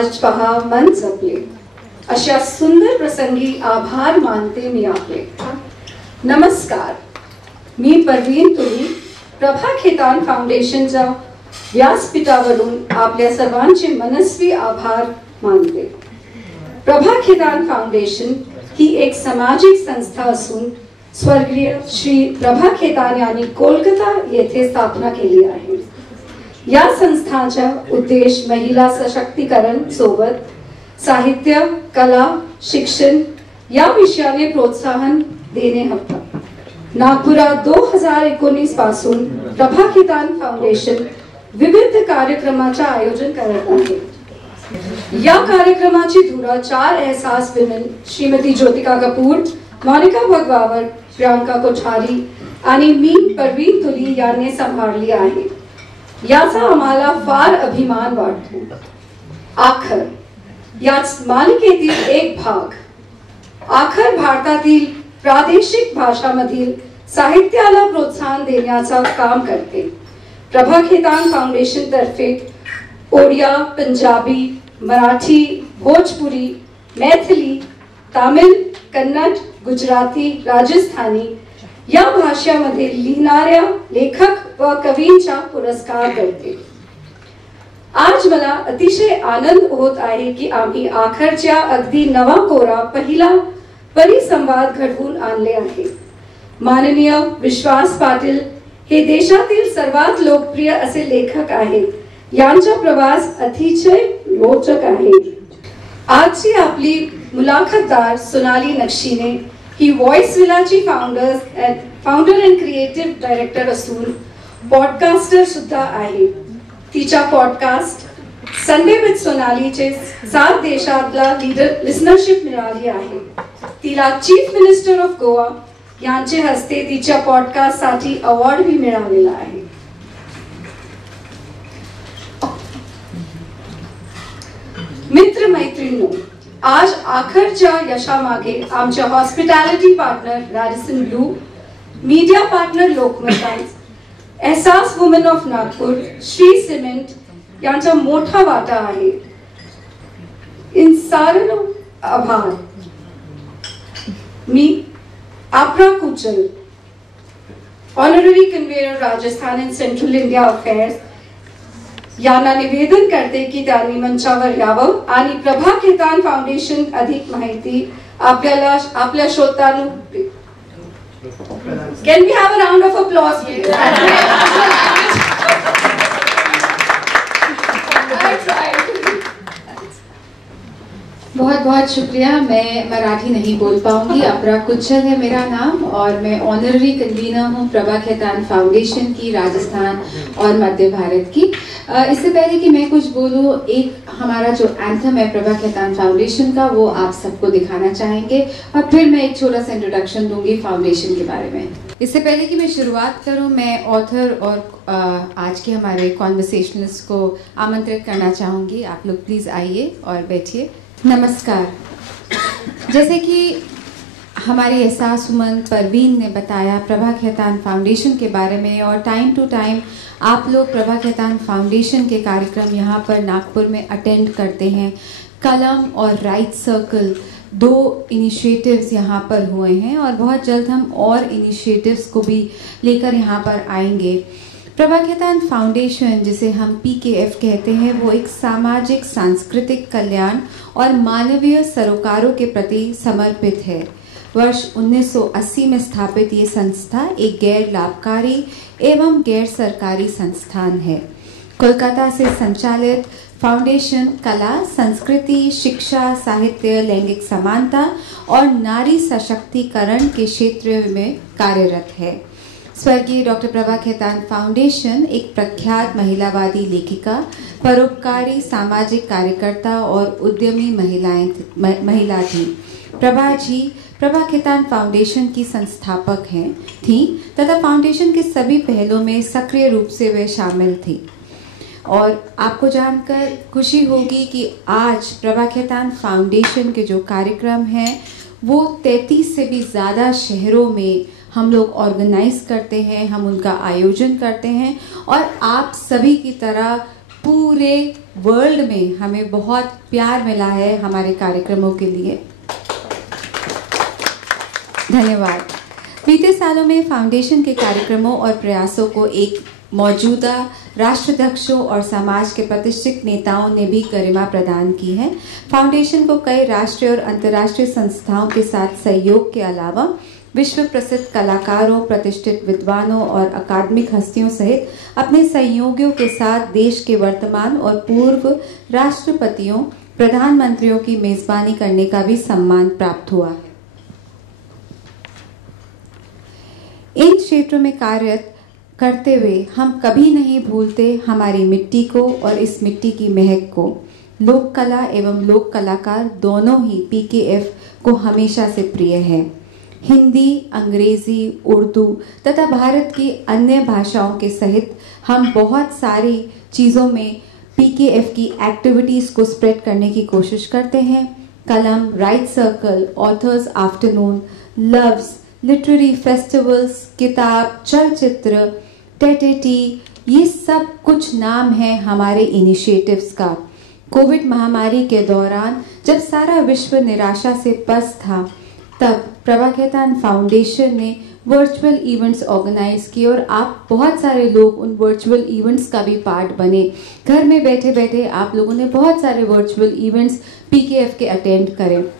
आज पहा मन जपले, अशा सुंदर प्रसंगी आभार मानते मी आपले. नमस्कार, मी परवीन तुरी, प्रभा खेतान फाउंडेशनच्या व्यासपीठावरून आपल्या सर्वांचे मनस्वी आभार मानते. प्रभा खेतान फाउंडेशन ही एक सामाजिक संस्था असून स्वर्गीय श्री प्रभा खेतान यांनी कोलकाता येथे स्थापना केली आहे. या संस्थाचा उद्देश महिला सशक्तीकरण सोबत साहित्य, कला, शिक्षण या विषयाने प्रोत्साहन देणे होता. नागपुरात 2019 पासून प्रभा खेतान फाउंडेशन विविध कार्यक्रमाचे आयोजन करत आहे. या कार्यक्रमाची धुरा 4 एहसास विमेन श्रीमती ज्योतिका कपूर, मोनिका भगवावर, प्रियांका कोठारी आणि मी परवीन तुली यांनी सांभाळली आहे. याचा आम्हाला फार अभिमान वाटतो. आखर याच मालिकेतील एक भाग. आखर भारतातील प्रादेशिक भाषांमधील साहित्याला प्रोत्साहन देण्याचा काम करते. प्रभा खेतान फाउंडेशन तर्फे ओडिया, पंजाबी, मराठी, भोजपुरी, मैथिली, तमिळ, कन्नड, गुजराती, राजस्थानी या भाषांमध्ये लिहिणाऱ्या लेखक व कवींचा पुरस्कार करते. आज मला अतिशय आनंद होत आहे की आम्ही आखरच्या अगदी नवा कोरा पहिला परिसंवाद घडवून आणले आहे. माननीय विश्वास पाटील हे देशातील सर्वात लोकप्रिय असे लेखक आहेत. यांचा प्रवास अतिशय रोचक आहे. आजची आपली मुलाखतदार सोनाली नक्षीने ही व्हॉइस विलाची फाउंडर अँड क्रिएटिव्ह डायरेक्टर असून पॉडकास्टर सुद्धा आहे. तिच्या पॉडकास्ट संडे विथ सोनालीचे 7 देशातला लिसनरशिप मिळाली आहे. तिला चीफ मिनिस्टर ऑफ गोवा यांचे हस्ते तिच्या पॉडकास्ट साठी अवॉर्ड भी मिळालेला आहे. मित्र मैत्रिणींनो, आज आखरच्या यशामागे आमच्या hospitality partner Radisson Blu, media partner Lokmat Times, Ehsaas women of Nagpur, Shree cement यांचा मोठा वाटा आहे. इन साऱ्यांना आभार. मी आपरा कुचल, honorary conveyor Rajasthan and central India affairs यांना निवेदन करते की त्यांनी मंचावर यावं आणि प्रभा खेतान फाउंडेशन अधिक माहिती आपल्या श्रोतांना. Can we have a round of applause please? बहुत बहुत शुक्रिया. मैं मराठी नहीं बोल पाऊंगी. अपरा कुचल है मेरा नाम और मैं ऑनररी कन्वीनर हूँ प्रभा खेतान फाउंडेशन की राजस्थान और मध्य भारत की. इससे पहले कि मैं कुछ बोलूँ, एक हमारा जो एंथम है प्रभा खेतान फाउंडेशन का, वो आप सबको दिखाना चाहेंगे और फिर मैं एक छोटा सा इंट्रोडक्शन दूंगी फाउंडेशन के बारे में. इससे पहले कि मैं शुरुआत करूं, मैं ऑथर और आज के हमारे कॉन्वर्सेशनलिस्ट को आमंत्रित करना चाहूँगी. आप लोग प्लीज़ आइए और बैठिए. नमस्कार. जैसे कि हमारी एहसास वुमन परवीन ने बताया प्रभा खेतान फाउंडेशन के बारे में, और टाइम टू टाइम आप लोग प्रभा खेतान फाउंडेशन के कार्यक्रम यहाँ पर नागपुर में अटेंड करते हैं. कलम और राइट सर्कल 2 इनिशिएटिव्स यहाँ पर हुए हैं और बहुत जल्द हम और इनिशिएटिव्स को भी लेकर यहाँ पर आएंगे. प्रभा खेतान फाउंडेशन, जिसे हम PKF कहते हैं, वो एक सामाजिक, सांस्कृतिक कल्याण और मानवीय सरोकारों के प्रति समर्पित है. वर्ष 1980 में स्थापित ये संस्था एक गैर लाभकारी एवं गैर सरकारी संस्थान है. कोलकाता से संचालित फाउंडेशन कला, संस्कृति, शिक्षा, साहित्य, लैंगिक समानता और नारी सशक्तिकरण के क्षेत्र में कार्यरत है. स्वर्गीय डॉक्टर प्रभा खेतान फाउंडेशन एक प्रख्यात महिलावादी लेखिका, परोपकारी सामाजिक कार्यकर्ता और उद्यमी महिला थी. प्रभा जी प्रभा खेतान फाउंडेशन की संस्थापक थी तथा फाउंडेशन के सभी पहलों में सक्रिय रूप से वे शामिल थी. और आपको जानकर खुशी होगी कि आज प्रभा खेतान फाउंडेशन के जो कार्यक्रम हैं वो 33 से भी ज़्यादा शहरों में हम लोग ऑर्गेनाइज करते हैं, हम उनका आयोजन करते हैं और आप सभी की तरह पूरे वर्ल्ड में हमें बहुत प्यार मिला है हमारे कार्यक्रमों के लिए। धन्यवाद। बीते सालों में फाउंडेशन के कार्यक्रमों और प्रयासों को एक मौजूदा राष्ट्राध्यक्षों और समाज के प्रतिष्ठित नेताओं ने भी गरिमा प्रदान की है। फाउंडेशन को कई राष्ट्रीय और अंतर्राष्ट्रीय संस्थाओं के साथ सहयोग के अलावा विश्व प्रसिद्ध कलाकारों, प्रतिष्ठित विद्वानों और अकादमिक हस्तियों सहित अपने सहयोगियों के साथ देश के वर्तमान और पूर्व राष्ट्रपतियों, प्रधानमंत्रियों की मेजबानी करने का भी सम्मान प्राप्त हुआ है। इन क्षेत्रों में कार्यरत करते हुए हम कभी नहीं भूलते हमारी मिट्टी को और इस मिट्टी की महक को। लोक कला एवं लोक कलाकार दोनों ही पीकेएफ को हमेशा से प्रिय है। हिंदी, अंग्रेजी, उर्दू तथा भारत की अन्य भाषाओं के सहित हम बहुत सारी चीज़ों में पीकेएफ की एक्टिविटीज़ को स्प्रेड करने की कोशिश करते हैं। कलम, right circle, authors afternoon, loves, literary festivals, किताब, चलचित्र, टेटेटी, ये सब कुछ नाम है हमारे इनिशिएटिव्स का। कोविड महामारी के दौरान जब सारा विश्व निराशा से पस्त था, तब प्रभा खेतान फाउंडेशन ने वर्चुअल इवेंट्स ऑर्गेनाइज किए और आप बहुत सारे लोग उन वर्चुअल इवेंट्स का भी पार्ट बने। घर में बैठे बैठे आप लोगों ने बहुत सारे वर्चुअल इवेंट्स पीकेएफ के अटेंड करे।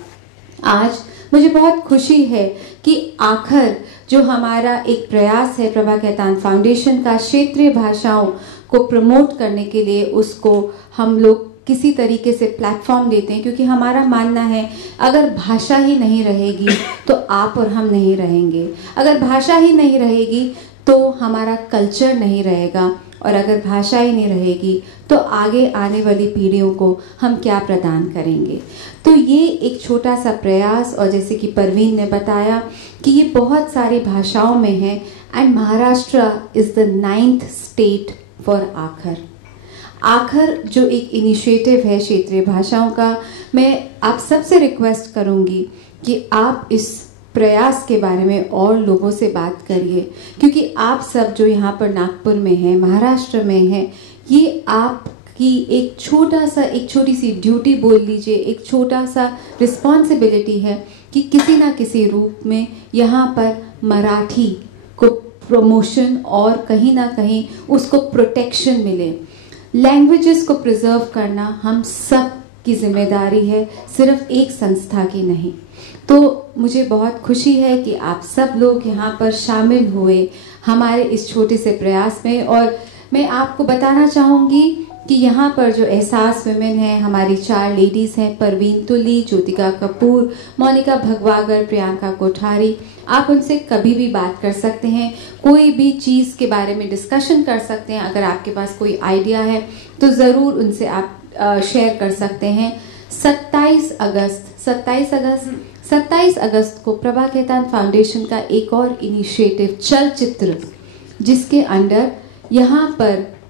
आज मुझे बहुत खुशी है कि आखिर जो हमारा एक प्रयास है प्रभा खेतान फाउंडेशन का क्षेत्रीय भाषाओं को प्रमोट करने के लिए, उसको हम लोग किसी तरीके से प्लेटफॉर्म देते हैं, क्योंकि हमारा मानना है अगर भाषा ही नहीं रहेगी तो आप और हम नहीं रहेंगे। अगर भाषा ही नहीं रहेगी तो हमारा कल्चर नहीं रहेगा, और अगर भाषा ही नहीं रहेगी तो आगे आने वाली पीढ़ियों को हम क्या प्रदान करेंगे। तो ये एक छोटा सा प्रयास, और जैसे कि परवीन ने बताया कि ये बहुत सारी भाषाओं में है, end Maharashtra is the 9th state for आखर। आखर जो एक इनिशिएटिव है क्षेत्रीय भाषाओं का, मैं आप सबसे रिक्वेस्ट करूंगी कि आप इस प्रयास के बारे में और लोगों से बात करिए, क्योंकि आप सब जो यहाँ पर नागपुर में हैं, महाराष्ट्र में हैं, ये आपकी एक छोटी सी ड्यूटी बोल लीजिए, एक छोटा सा रिस्पॉन्सिबिलिटी है कि किसी ना किसी रूप में यहाँ पर मराठी को प्रमोशन और कहीं ना कहीं उसको प्रोटेक्शन मिले। लैंग्वेजेस को प्रिजर्व करना हम सब की जिम्मेदारी है, सिर्फ एक संस्था की नहीं। तो मुझे बहुत खुशी है कि आप सब लोग यहाँ पर शामिल हुए हमारे इस छोटे से प्रयास में। और मैं आपको बताना चाहूँगी कि यहाँ पर जो एहसास विमेन है, हमारी 4 लेडीज़ हैं, परवीन तुली, ज्योतिका कपूर, मोनिका भगवागर, प्रियंका कोठारी। आप उनसे कभी भी बात कर सकते हैं, कोई भी चीज़ के बारे में डिस्कशन कर सकते हैं। अगर आपके पास कोई आइडिया है तो ज़रूर उनसे आप शेयर कर सकते हैं। 27 अगस्त को प्रभा खेतान फाउंडेशन का एक और इनिशिएटिव चलचित्र, जिसके अंडर यहाँ पर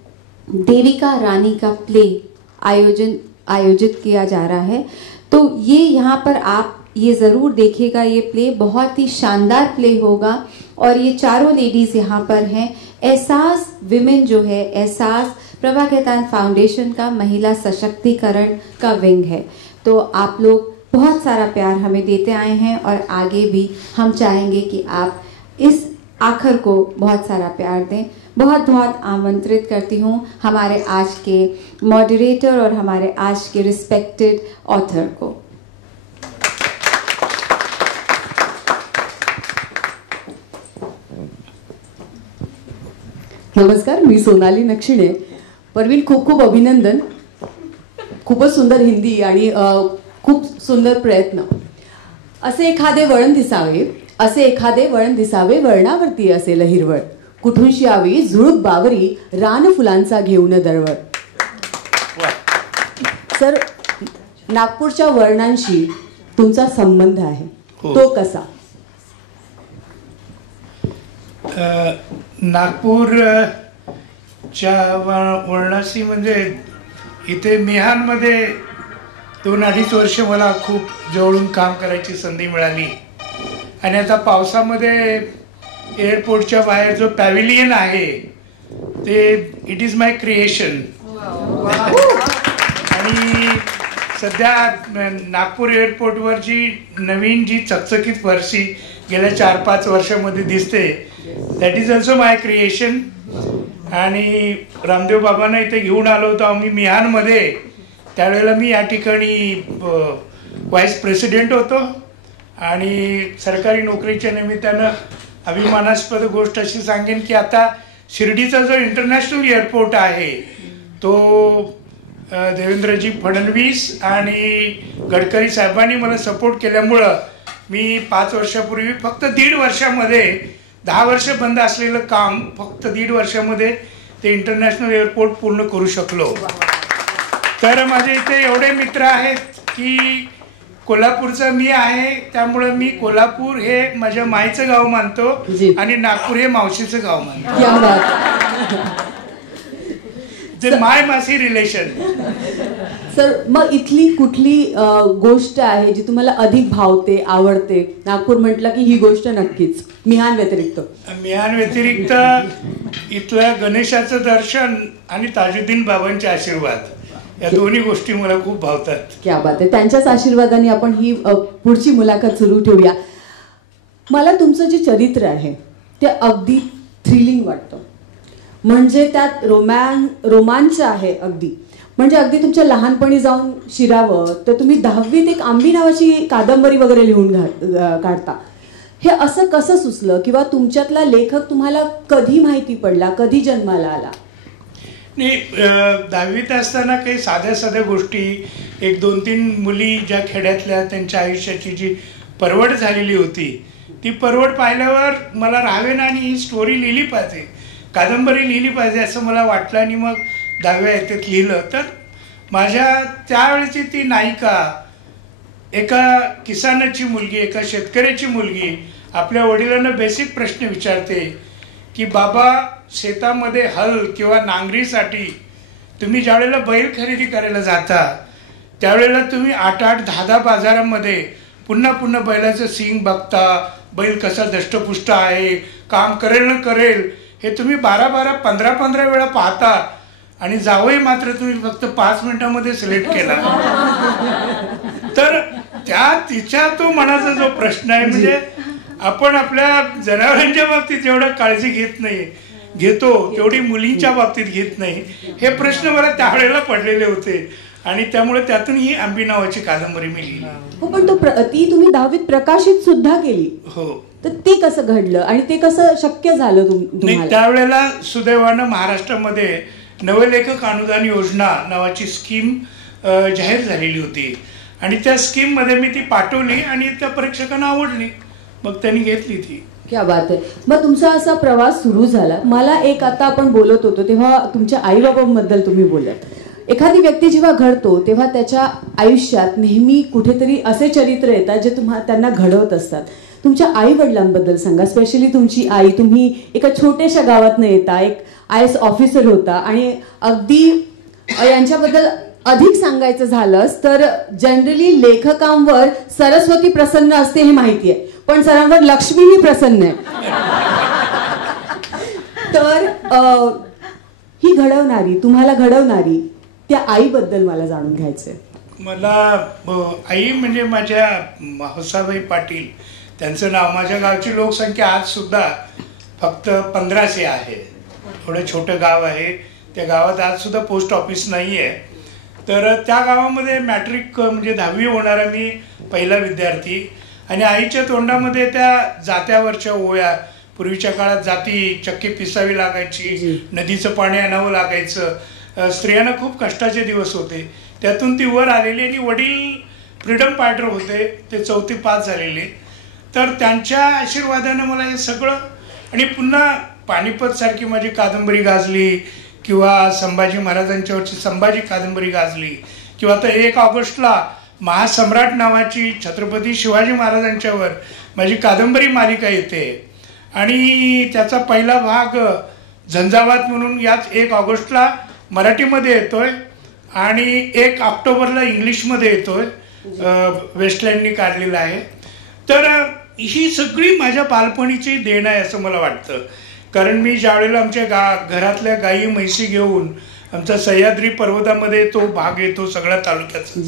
देविका रानी का प्ले आयोजित किया जा रहा है। तो ये यहाँ पर आप ये ज़रूर देखिएगा, ये प्ले बहुत ही शानदार प्ले होगा। और ये चारों लेडीज़ यहाँ पर हैं। एहसास विमेन जो है, एहसास प्रभा खेतान फाउंडेशन का महिला सशक्तिकरण का विंग है। तो आप लोग बहुत सारा प्यार हमें देते आए हैं, और आगे भी हम चाहेंगे कि आप इस आखिर को बहुत सारा प्यार दें। बहुत बहुत आमंत्रित करती हूँ हमारे आज के मॉडरेटर और हमारे आज के रिस्पेक्टेड ऑथर को। नमस्कार, मी सोनाली नक्षिणे. परवीन, खूप खूप अभिनंदन. खूपच सुंदर हिंदी आणि खूप सुंदर प्रयत्न. असे एखादे वळण दिसावे वळणावरती असेल हिरवळ, कुठूनशी यावी झुळूक बावरी रान फुलांचा घेऊन दळवळ. सर, नागपूरच्या वळणांशी तुमचा संबंध आहे, तो कसा? नागपूरच्या वळणाशी म्हणजे इथे मिहानमध्ये 2-2.5 वर्ष मला खूप जवळून काम करायची संधी मिळाली. आणि आता पावसामध्ये एअरपोर्टच्या बाहेर जो पॅव्हिलियन आहे ते इट इज माय क्रिएशन. आणि सध्या नागपूर एअरपोर्टवरची नवीन जी चकचकीत फरशी गेल्या 4-5 वर्षामध्ये दिसते, that is also my creation. आणि रामदेव बाबांना इथे घेऊन आलो होतो आम्ही मिहानमध्ये. त्यावेळेला मी या ठिकाणी व्हाईस प्रेसिडेंट होतो आणि सरकारी नोकरीच्या निमित्तानं अभिमानास्पद गोष्ट अशी सांगेन की आता शिर्डीचा जो इंटरनॅशनल एअरपोर्ट आहे तो देवेंद्रजी फडणवीस आणि गडकरी साहेबांनी मला सपोर्ट केल्यामुळं मी 5 वर्षापूर्वी फक्त 1.5 वर्षामध्ये 10 वर्ष बंद असलेलं काम फक्त 1.5 वर्षामध्ये ते इंटरनॅशनल एअरपोर्ट पूर्ण करू शकलो. तर माझे इथे एवढे मित्र आहेत की कोल्हापूरचा मी आहे, त्यामुळे मी कोल्हापूर हे माझ्या माईचं गाव मानतो आणि नागपूर हे मावशीचं गाव मानतो. जे माय मासी रिलेशन. सर, मग इथली कुठली गोष्ट आहे जी तुम्हाला अधिक भावते, आवडते? नागपूर म्हटलं की ही गोष्ट नक्कीच. मिहान व्यतिरिक्त इथलं गणेशाचं दर्शन आणि ताजुद्दीन बाबांचे आशीर्वाद, या दोन्ही गोष्टी मला खूप भावतात. क्या बात आहे. त्यांच्याच आशीर्वादाने आपण ही पुढची मुलाखत सुरू ठेवूया. मला तुमचं जे चरित्र आहे ते अगदी थ्रिलिंग वाटतं. म्हणजे त्यात रोमांच आहे अगदी. म्हणजे अगदी तुमच्या लहानपणी जाऊन शिरावं तर तुम्ही 10वीत एक आंबी नावाची कादंबरी वगैरे लिहून काढता. हे असं कसं सुचलं किंवा तुमच्यातला लेखक तुम्हाला कधी माहिती पडला, कधी जन्माला आला? नाही, 10वीत असताना काही साध्या गोष्टी, 1-2-3 मुली ज्या खेड्यातल्या त्यांच्या आयुष्याची जी परवड झालेली होती ती परवड पाहिल्यावर मला रावेन आणि ही स्टोरी लिहिली पाहिजे, कादंबरी लिहिली पाहिजे असं मला वाटलं. आणि मग 10व्या याच्यात लिहिलं. तर माझ्या त्यावेळेची ती नायिका एका किसानाची मुलगी, एका शेतकऱ्याची मुलगी आपल्या वडिलांना बेसिक प्रश्न विचारते की बाबा, शेतामध्ये हल किंवा नांगरीसाठी तुम्ही ज्यावेळेला बैल खरेदी करायला जाता त्यावेळेला तुम्ही 8-8, 10-10 बाजारामध्ये पुन्हा बैलाचं सींग बघता, बैल कसा दष्टपुष्ट आहे, काम करेल न करेल हे तुम्ही 12-12, 15-15 वेळा पाहता आणि जावई मात्र तुम्ही फक्त 5 मिनिटांमध्ये सिलेक्ट केला. तर तिच्या तो मनाचा जो प्रश्न आहे, म्हणजे आपण आपल्या जनावरांच्या बाबतीत जेवढं काळजी घेतो तेवढी मुलींच्या बाबतीत घेत नाही. हे प्रश्न मला त्यावेळेला पडलेले होते आणि त्यामुळे त्यातून ही आंबी नावाची कादंबरी मी लिहिली. हो, पण ती तुम्ही 10वीत प्रकाशित सुद्धा केली. हो. तर ते कसं घडलं आणि ते कसं शक्य झालं तुम्हाला? त्यावेळेला सुदैवानं महाराष्ट्रामध्ये नवलेखक अनुदान योजना नावाची स्कीम जाहीर झालेली होती आणि त्या स्कीम मध्ये मी ती पाठवली आणि त्या परीक्षकांना आवडली, मग त्यांनी घेतली ती. क्या बात आहे. मग तुमचा असा प्रवास सुरू झाला. मला एक, आता आपण बोलत होतो तेव्हा तुमच्या आई बाबांबद्दल तुम्ही बोलत. एखादी व्यक्ती जेव्हा घडतो तेव्हा त्याच्या आयुष्यात नेहमी कुठेतरी असे चरित्र येतात जे त्यांना घडवत असतात. तुमच्या आई वडिलांबद्दल सांगा. स्पेशली तुमची आई, तुम्ही एका छोट्याशा गावातनं येता, एक IAS ऑफिसर होता आणि अगदी यांच्याबद्दल अधिक सांगायचं झालंच तर जनरली लेखकांवर सरस्वती प्रसन्न असते हे माहिती आहे, पण सरांवर लक्ष्मीही प्रसन्न आहे. तर ही तुम्हाला घडवणारी त्या आईबद्दल मला जाणून घ्यायचंय. मला आई म्हणजे माझ्या हौसाबाई पाटील, त्यांचं नाव. माझ्या गावची लोकसंख्या आज सुद्धा फक्त 1500 आहे. थोडं छोटं गाव आहे. त्या गावात आज सुद्धा पोस्ट ऑफिस नाही आहे. तर त्या गावामध्ये मॅट्रिक म्हणजे 10वी होणारा मी पहिला विद्यार्थी. आणि आईच्या तोंडामध्ये त्या जात्यावरच्या ओव्या, पूर्वीच्या काळात जाती चक्की पिसावी लागायची, नदीचं पाणी आणावं लागायचं, स्त्रियांना खूप कष्टाचे दिवस होते. त्यातून ती वर आलेली आणि वडील फ्रीडम फायटर होते, ते 4थी पास झालेले. तर त्यांच्या आशीर्वादानं मला हे सगळं, आणि पुन्हा पानिपत सारखी माझी कादंबरी गाजली किंवा संभाजी महाराजांच्यावरची संभाजी कादंबरी गाजली किंवा आता 1 ऑगस्टला महासम्राट नावाची छत्रपती शिवाजी महाराजांच्यावर माझी कादंबरी मालिका येते आणि त्याचा पहिला भाग झंझावात म्हणून याच 1 ऑगस्टला मराठीमध्ये येतोय आणि 1 ऑक्टोबरला इंग्लिशमध्ये येतोय, वेस्टलँडनी काढलेला आहे. तर ही सगळी माझ्या बालपणीची देण आहे असं मला वाटतं. कारण मी ज्यावेळेला आमच्या घरातल्या गाई म्हैसी घेऊन आमचा सह्याद्री पर्वतामध्ये तो भाग येतो सगळ्या तालुक्याचा.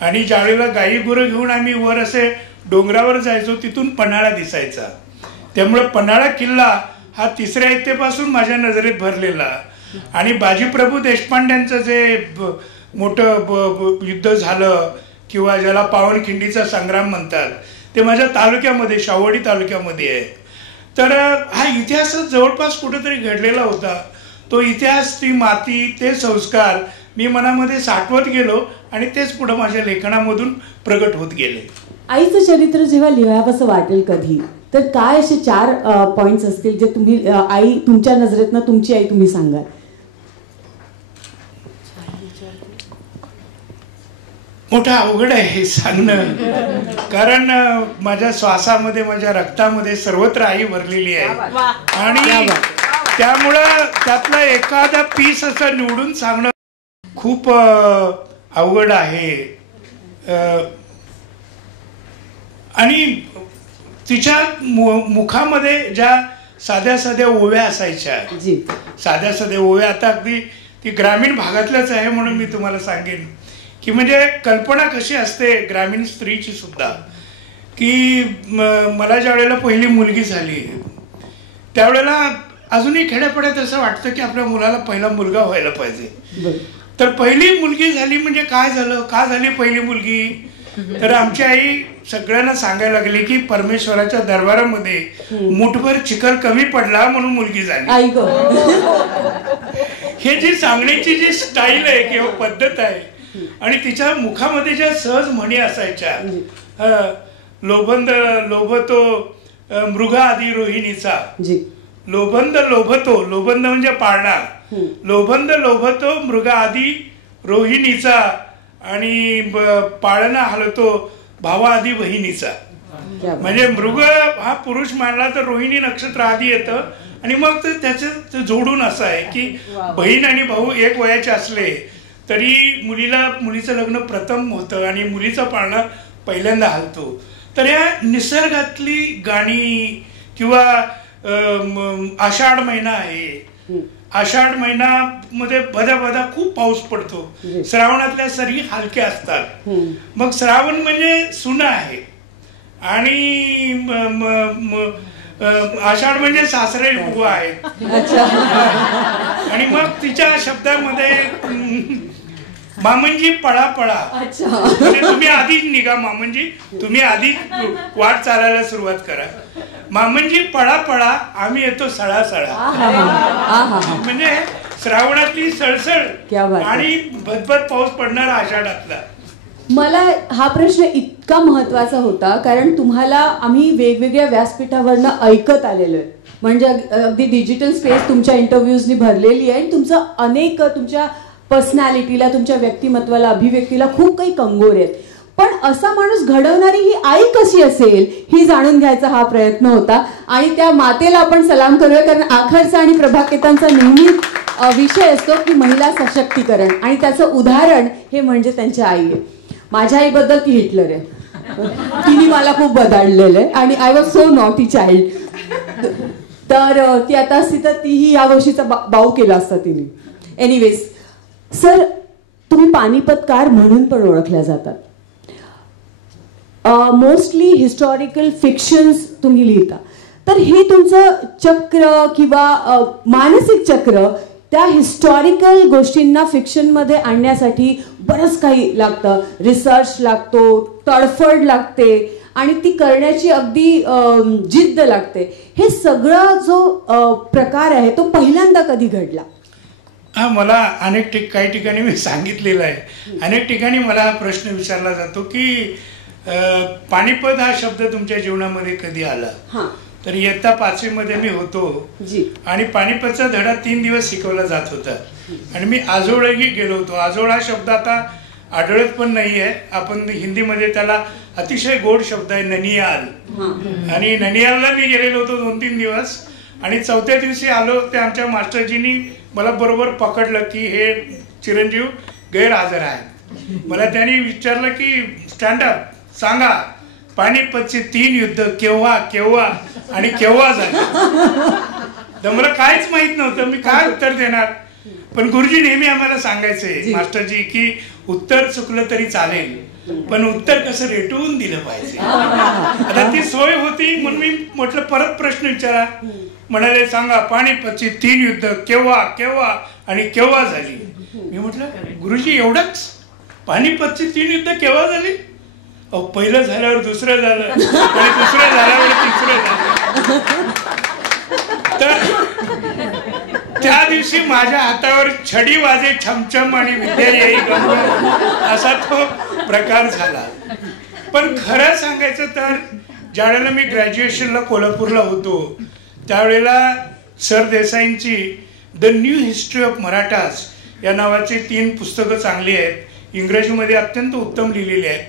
आणि ज्यावेळेला गाई गुरं घेऊन आम्ही वर असे डोंगरावर जायचो तिथून पन्हाळा दिसायचा. त्यामुळे पन्हाळा किल्ला हा तिसऱ्या इयत्तेपासून माझ्या नजरेत भरलेला. आणि बाजीप्रभू देशपांड्यांचं जे मोठं युद्ध झालं किंवा ज्याला पावनखिंडीचा संग्राम म्हणतात ते माझ्या तालुक्यामध्ये शाहूवाडी तालुक्यामध्ये आहे. तर हा इतिहासच जवळपास कुठेतरी घडलेला होता. तो इतिहास, ती माती, ते संस्कार मी मनामध्ये साठवत गेलो आणि तेच पुढे माझ्या लेखनामधून प्रगट होत गेले. आईचं चरित्र जेव्हा लिहावंसं वाटेल कधी तर काय असे 4 पॉइंट्स असतील जे तुम्ही आई तुमच्या नजरेतनं तुमची आई तुम्ही सांगाल? मोठं अवघड आहे हे सांगणं, कारण माझ्या श्वासामध्ये माझ्या रक्तामध्ये सर्वत्र आई भरलेली आहे आणि त्यामुळं त्यातला एखादा पीस असं निवडून सांगणं खूप अवघड आहे. आणि तिच्या मुखामध्ये ज्या साध्या साध्या ओव्या असायच्या, साध्या साध्या ओव्या, आता अगदी ती ग्रामीण भागातल्याच आहे म्हणून मी तुम्हाला सांगेन की म्हणजे कल्पना कशी असते ग्रामीण स्त्रीची सुद्धा, की मला ज्या वेळेला पहिली मुलगी झाली त्यावेळेला अजूनही खेड्यापाड्यात असं वाटतं की आपल्या मुलाला पहिला मुलगा व्हायला पाहिजे. तर पहिली मुलगी झाली म्हणजे काय झालं, का झाली पहिली मुलगी, तर आमची आई सगळ्यांना सांगायला लागली की परमेश्वराच्या दरबारामध्ये मुठभर चिखल कमी पडला म्हणून मुलगी झाली. हे जी सांगण्याची जी स्टाईल आहे किंवा पद्धत आहे आणि तिच्या मुखामध्ये ज्या सहज म्हणी असायच्या, लोभंद लोभतो मृगा आधी रोहिणीचा, लोभंद लोभतो, लोभंद म्हणजे पाळणा, लोभंद लोभतो मृगा आधी रोहिणीचा आणि पाळणा हलतो भावा आधी बहिणीचा. म्हणजे मृग हा पुरुष मानला तर रोहिणी नक्षत्र आधी येतं आणि मग त्याचं जोडून असं आहे की बहीण आणि भाऊ एक वयाचे असले तरी मुलीचं लग्न प्रथम होतं आणि मुलीचा पाळणा पहिल्यांदा हलतो. तर या निसर्गातली गाणी किंवा आषाढ महिना आहे, आषाढ महिन्यामध्ये बदा बदा खूप पाऊस पडतो, श्रावणातल्या सरी हलक्या असतात, मग श्रावण म्हणजे सुना आहे आणि आषाढ म्हणजे सासरे बुवा आहेत. आणि मग तिच्या शब्दामध्ये मामनजी पळा पळा, म्हणजे तुम्ही आधीच निघा मामनजी, तुम्ही आधी वाट चालायला सुरुवात करा, मामनजी पळा पळा आम्ही येतो सळा सळा. म्हणजे श्रावणातली सळसळ आणि भदभद पाऊस पडणारा आषाढातला. मला हा प्रश्न इतका महत्वाचा होता कारण तुम्हाला आम्ही वेगवेगळ्या व्यासपीठावरनं ऐकत आलेलो आहे, म्हणजे अगदी डिजिटल स्पेस तुमच्या इंटरव्ह्यूजनी भरलेली आहे आणि तुमचं अनेक तुमच्या पर्सनॅलिटीला, तुमच्या व्यक्तिमत्वाला, अभिव्यक्तीला खूप काही कंगोर आहेत. पण असा माणूस घडवणारी ही आई कशी असेल ही जाणून घ्यायचा हा प्रयत्न होता आणि त्या मातेला आपण सलाम करूया, कारण आखरचा आणि प्रभाकेतांचा नेहमी विषय असतो की महिला सशक्तीकरण आणि त्याचं उदाहरण हे म्हणजे त्यांच्या आई आहे. माझ्या आईबद्दल ती हिटलर आहे, तिने मला खूप बदललेलं आहे आणि I was so naughty child. तर ती आता असती तर तीही या वर्षीचा बाऊ केला असता तिने. एनिवेज सर, तुम्ही पानिपतकार म्हणून पण ओळखल्या जातात. मोस्टली हिस्टॉरिकल फिक्शन्स तुम्ही लिहिता, तर हे तुमचं चक्र किंवा मानसिक चक्र त्या हिस्टॉरिकल गोष्टींना फिक्शनमध्ये आणण्यासाठी बरंच काही लागतं, रिसर्च लागतो, तडफड लागते आणि ती करण्याची अगदी जिद्द लागते. हे सगळं जो प्रकार आहे तो पहिल्यांदा कधी घडला? हा, मला काही ठिकाणी मी सांगितलेलं आहे, अनेक ठिकाणी मला हा प्रश्न विचारला जातो की पानिपत हा शब्द तुमच्या जीवनामध्ये कधी आला. तर इयत्ता 5वी मध्ये मी होतो आणि पानिपतचा धडा 3 दिवस शिकवला जात होता आणि मी आजोळही गेलो होतो. आजोळ हा शब्द आता आढळत पण नाहीये, आपण हिंदीमध्ये त्याला अतिशय गोड शब्द आहे ननियाल, आणि ननियालला मी गेलेलो होतो 2-3 दिवस आणि 4थ्या दिवशी आलो ते आमच्या मास्टरजींनी मला बरोबर पकडलं की हे चिरंजीव गैरहजर आहे. मला त्यांनी विचारलं की स्टँडअप सांगा, पानिपतचे 3 युद्ध केव्हा केव्हा आणि केव्हा झाले. तर मला काहीच माहित नव्हतं, मी काय उत्तर देणार. पण गुरुजी नेहमी आम्हाला सांगायचे मास्टरजी की उत्तर चुकलं तरी चालेल, पण उत्तर कसं रेटवून दिलं पाहिजे. आता ती सोय होती म्हणून मी म्हटलं परत प्रश्न विचारा. म्हणाले सांगा पानिपतची 3 युद्ध केव्हा केव्हा आणि केव्हा झाली. मी म्हटलं गुरुजी एवढंच, पानिपतची 3 युद्ध केव्हा झाली? अहो पहिलं झाल्यावर दुसरं झालं आणि दुसरं झाल्यावर तिसरं झालं. तर त्या दिवशी माझ्या हातावर छडी वाजे छमछम आणि विद्या येई गंगा असा तो प्रकार झाला. पण खरं सांगायचं तर ज्यावेळेला मी ग्रॅज्युएशनला कोल्हापूरला होतो त्यावेळेला सर देसाईंची the new history of Marathas या नावाची 3 पुस्तकं चांगली आहेत, इंग्रजीमध्ये अत्यंत उत्तम लिहिलेली आहेत.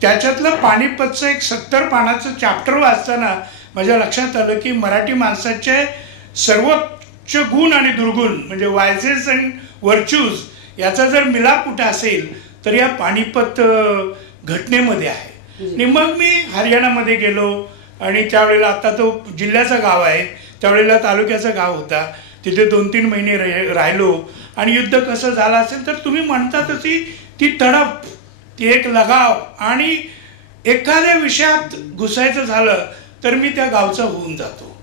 त्याच्यातलं पानिपतचं एक 70 पानाचं चॅप्टर वाचताना माझ्या लक्षात आलं की मराठी माणसाचे सर्वोच्च गुण आणि दुर्गुण म्हणजे वायसेस अँड व्हर्च्यूज याचा जर मिलाप कुठं असेल तर या पानिपत घटनेमध्ये आहे. आणि मग मी हरियाणामध्ये गेलो आणि त्यावेळेला आता तो जिल्ह्याचं गाव आहे, त्यावेळेला तालुक्याचं गाव होता. तिथे 2-3 महिने राहिलो आणि युद्ध कसं झालं असेल तर तुम्ही म्हणता तशी ती तडप, ती एक लगाव आणि एखाद्या विषयात घुसायचं झालं तर मी त्या गावचा होऊन जातो.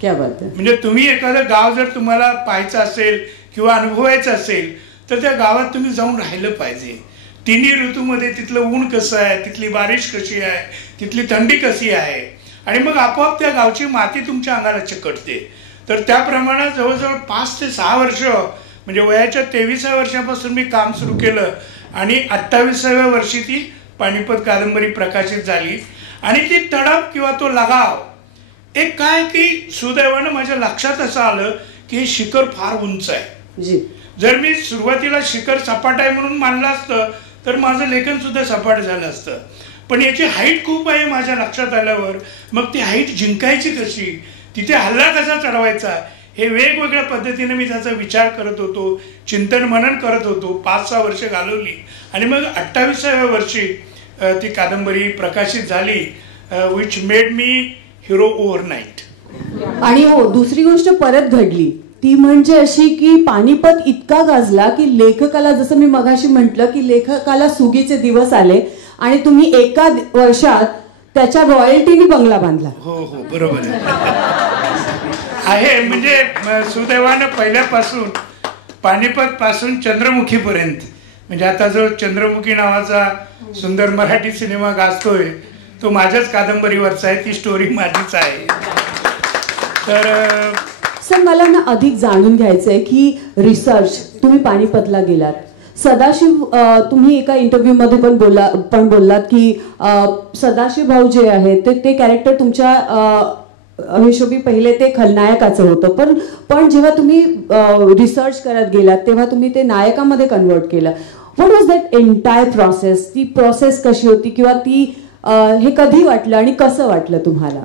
क्या बात आहे. म्हणजे तुम्ही एखादं गाव जर तुम्हाला पाहायचं असेल किंवा अनुभवायचं असेल तर त्या गावात तुम्ही जाऊन राहिलं पाहिजे. 3 ऋतूमध्ये तिथलं ऊन कसं आहे, तिथली बारिश कशी आहे, तिथली थंडी कशी आहे आणि मग आपोआप त्या गावची माती तुमच्या अंगाला चिकटते. तर त्याप्रमाणे जवळजवळ 5 ते 6 वर्ष म्हणजे वयाच्या 23व्या वर्षापासून मी काम सुरू केलं आणि 28व्या वर्षी ती पानिपत कादंबरी प्रकाशित झाली. आणि ती तडप किंवा तो लगाव एक काय की सुदैवानं माझ्या लक्षात असं आलं की हे शिखर फार उंच आहे. जर मी सुरुवातीला शिखर सपाट आहे म्हणून मानलं असतं तर माझं लेखन सुद्धा सपाट झालं असतं. पण याची हाईट खूप आहे माझ्या लक्षात आल्यावर मग ती हाईट जिंकायची कशी, तिथे हल्ला कसा चढवायचा हे वेगवेगळ्या पद्धतीने मी त्याचा विचार करत होतो, चिंतन मनन करत होतो. 5-6 वर्ष घालवली आणि मग 28व्या वर्षी ती कादंबरी प्रकाशित झाली, which made me hero overnight. आणि हो दुसरी गोष्ट परत घडली ती म्हणजे अशी की पानिपत इतका गाजला की लेखकाला, जसं मी मगाशी म्हटलं की लेखकाला सुगीचे दिवस आले आणि तुम्ही एका वर्षात त्याच्या रॉयल्टीने बंगला बांधला. हो हो बरोबर आहे. म्हणजे सुदैवानं पहिल्यापासून पानिपत पासून चंद्रमुखी पर्यंत म्हणजे आता जो चंद्रमुखी नावाचा सुंदर मराठी सिनेमा गाजतोय तो माझ्याच कादंबरीवरचा आहे, ती स्टोरी माझीच आहे. तर सर मला ना अधिक जाणून घ्यायचंय की रिसर्च तुम्ही पानिपतला गेलात, सदाशिव तुम्ही एका इंटरव्ह्यू मध्ये पण बोललात की सदाशिव भाऊ जे आहेत ते कॅरेक्टर तुमच्या हिशोबी पहिले ते खलनायकाचं होतं, पण जेव्हा तुम्ही रिसर्च करत गेलात तेव्हा तुम्ही ते नायकामध्ये कन्वर्ट केलं. What was that entire process? ती प्रोसेस कशी होती किंवा ती हे कधी वाटलं आणि कसं वाटलं तुम्हाला?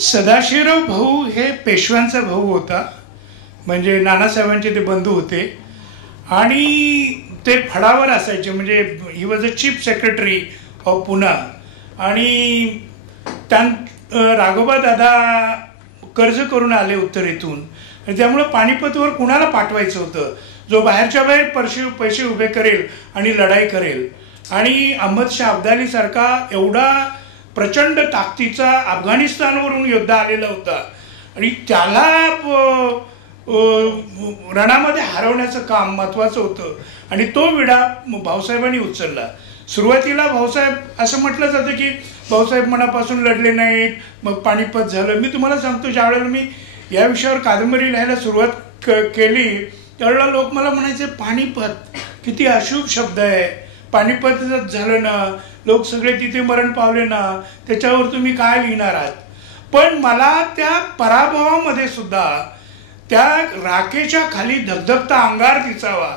सदाशिवराव भाऊ हे पेशव्यांचा भाऊ होता, म्हणजे नानासाहेबांचे ते बंधू होते आणि ते फडावर असायचे. म्हणजे he was a chief secretary of Poona. आणि राघोबा दादा कर्ज करून आले उत्तरेतून आणि त्यामुळे पानिपतवर कुणाला पाठवायचं होतं जो बाहेरच्या बाहेर पैसे उभे करेल आणि लढाई करेल. आणि अहमद शाह अब्दाली सारखा एवढा प्रचंड ताकदीचा अफगाणिस्तानवरून योद्धा आलेला होता आणि त्याला रणामध्ये हरवण्याचं काम महत्वाचं होतं आणि तो विडा भाऊसाहेबांनी उचलला. सुरुवातीला भाऊसाहेब असं म्हटलं जातं की भाऊसाहेब मनापासून लढले नाहीत, मग पानिपत झालं. मी तुम्हाला सांगतो ज्यावेळेला मी या विषयावर कादंबरी लिहायला सुरुवात केली त्यावेळेला लोक मला म्हणायचे पानिपत किती अशुभ शब्द आहे, पानिपत झालं ना, लोक सगळे तिथे मरण पावले ना, त्याच्यावर तुम्ही काय लिहिणार आहात. पण मला त्या पराभवामध्ये सुद्धा त्या राखेच्या खाली धगधगता अंगार दिसावा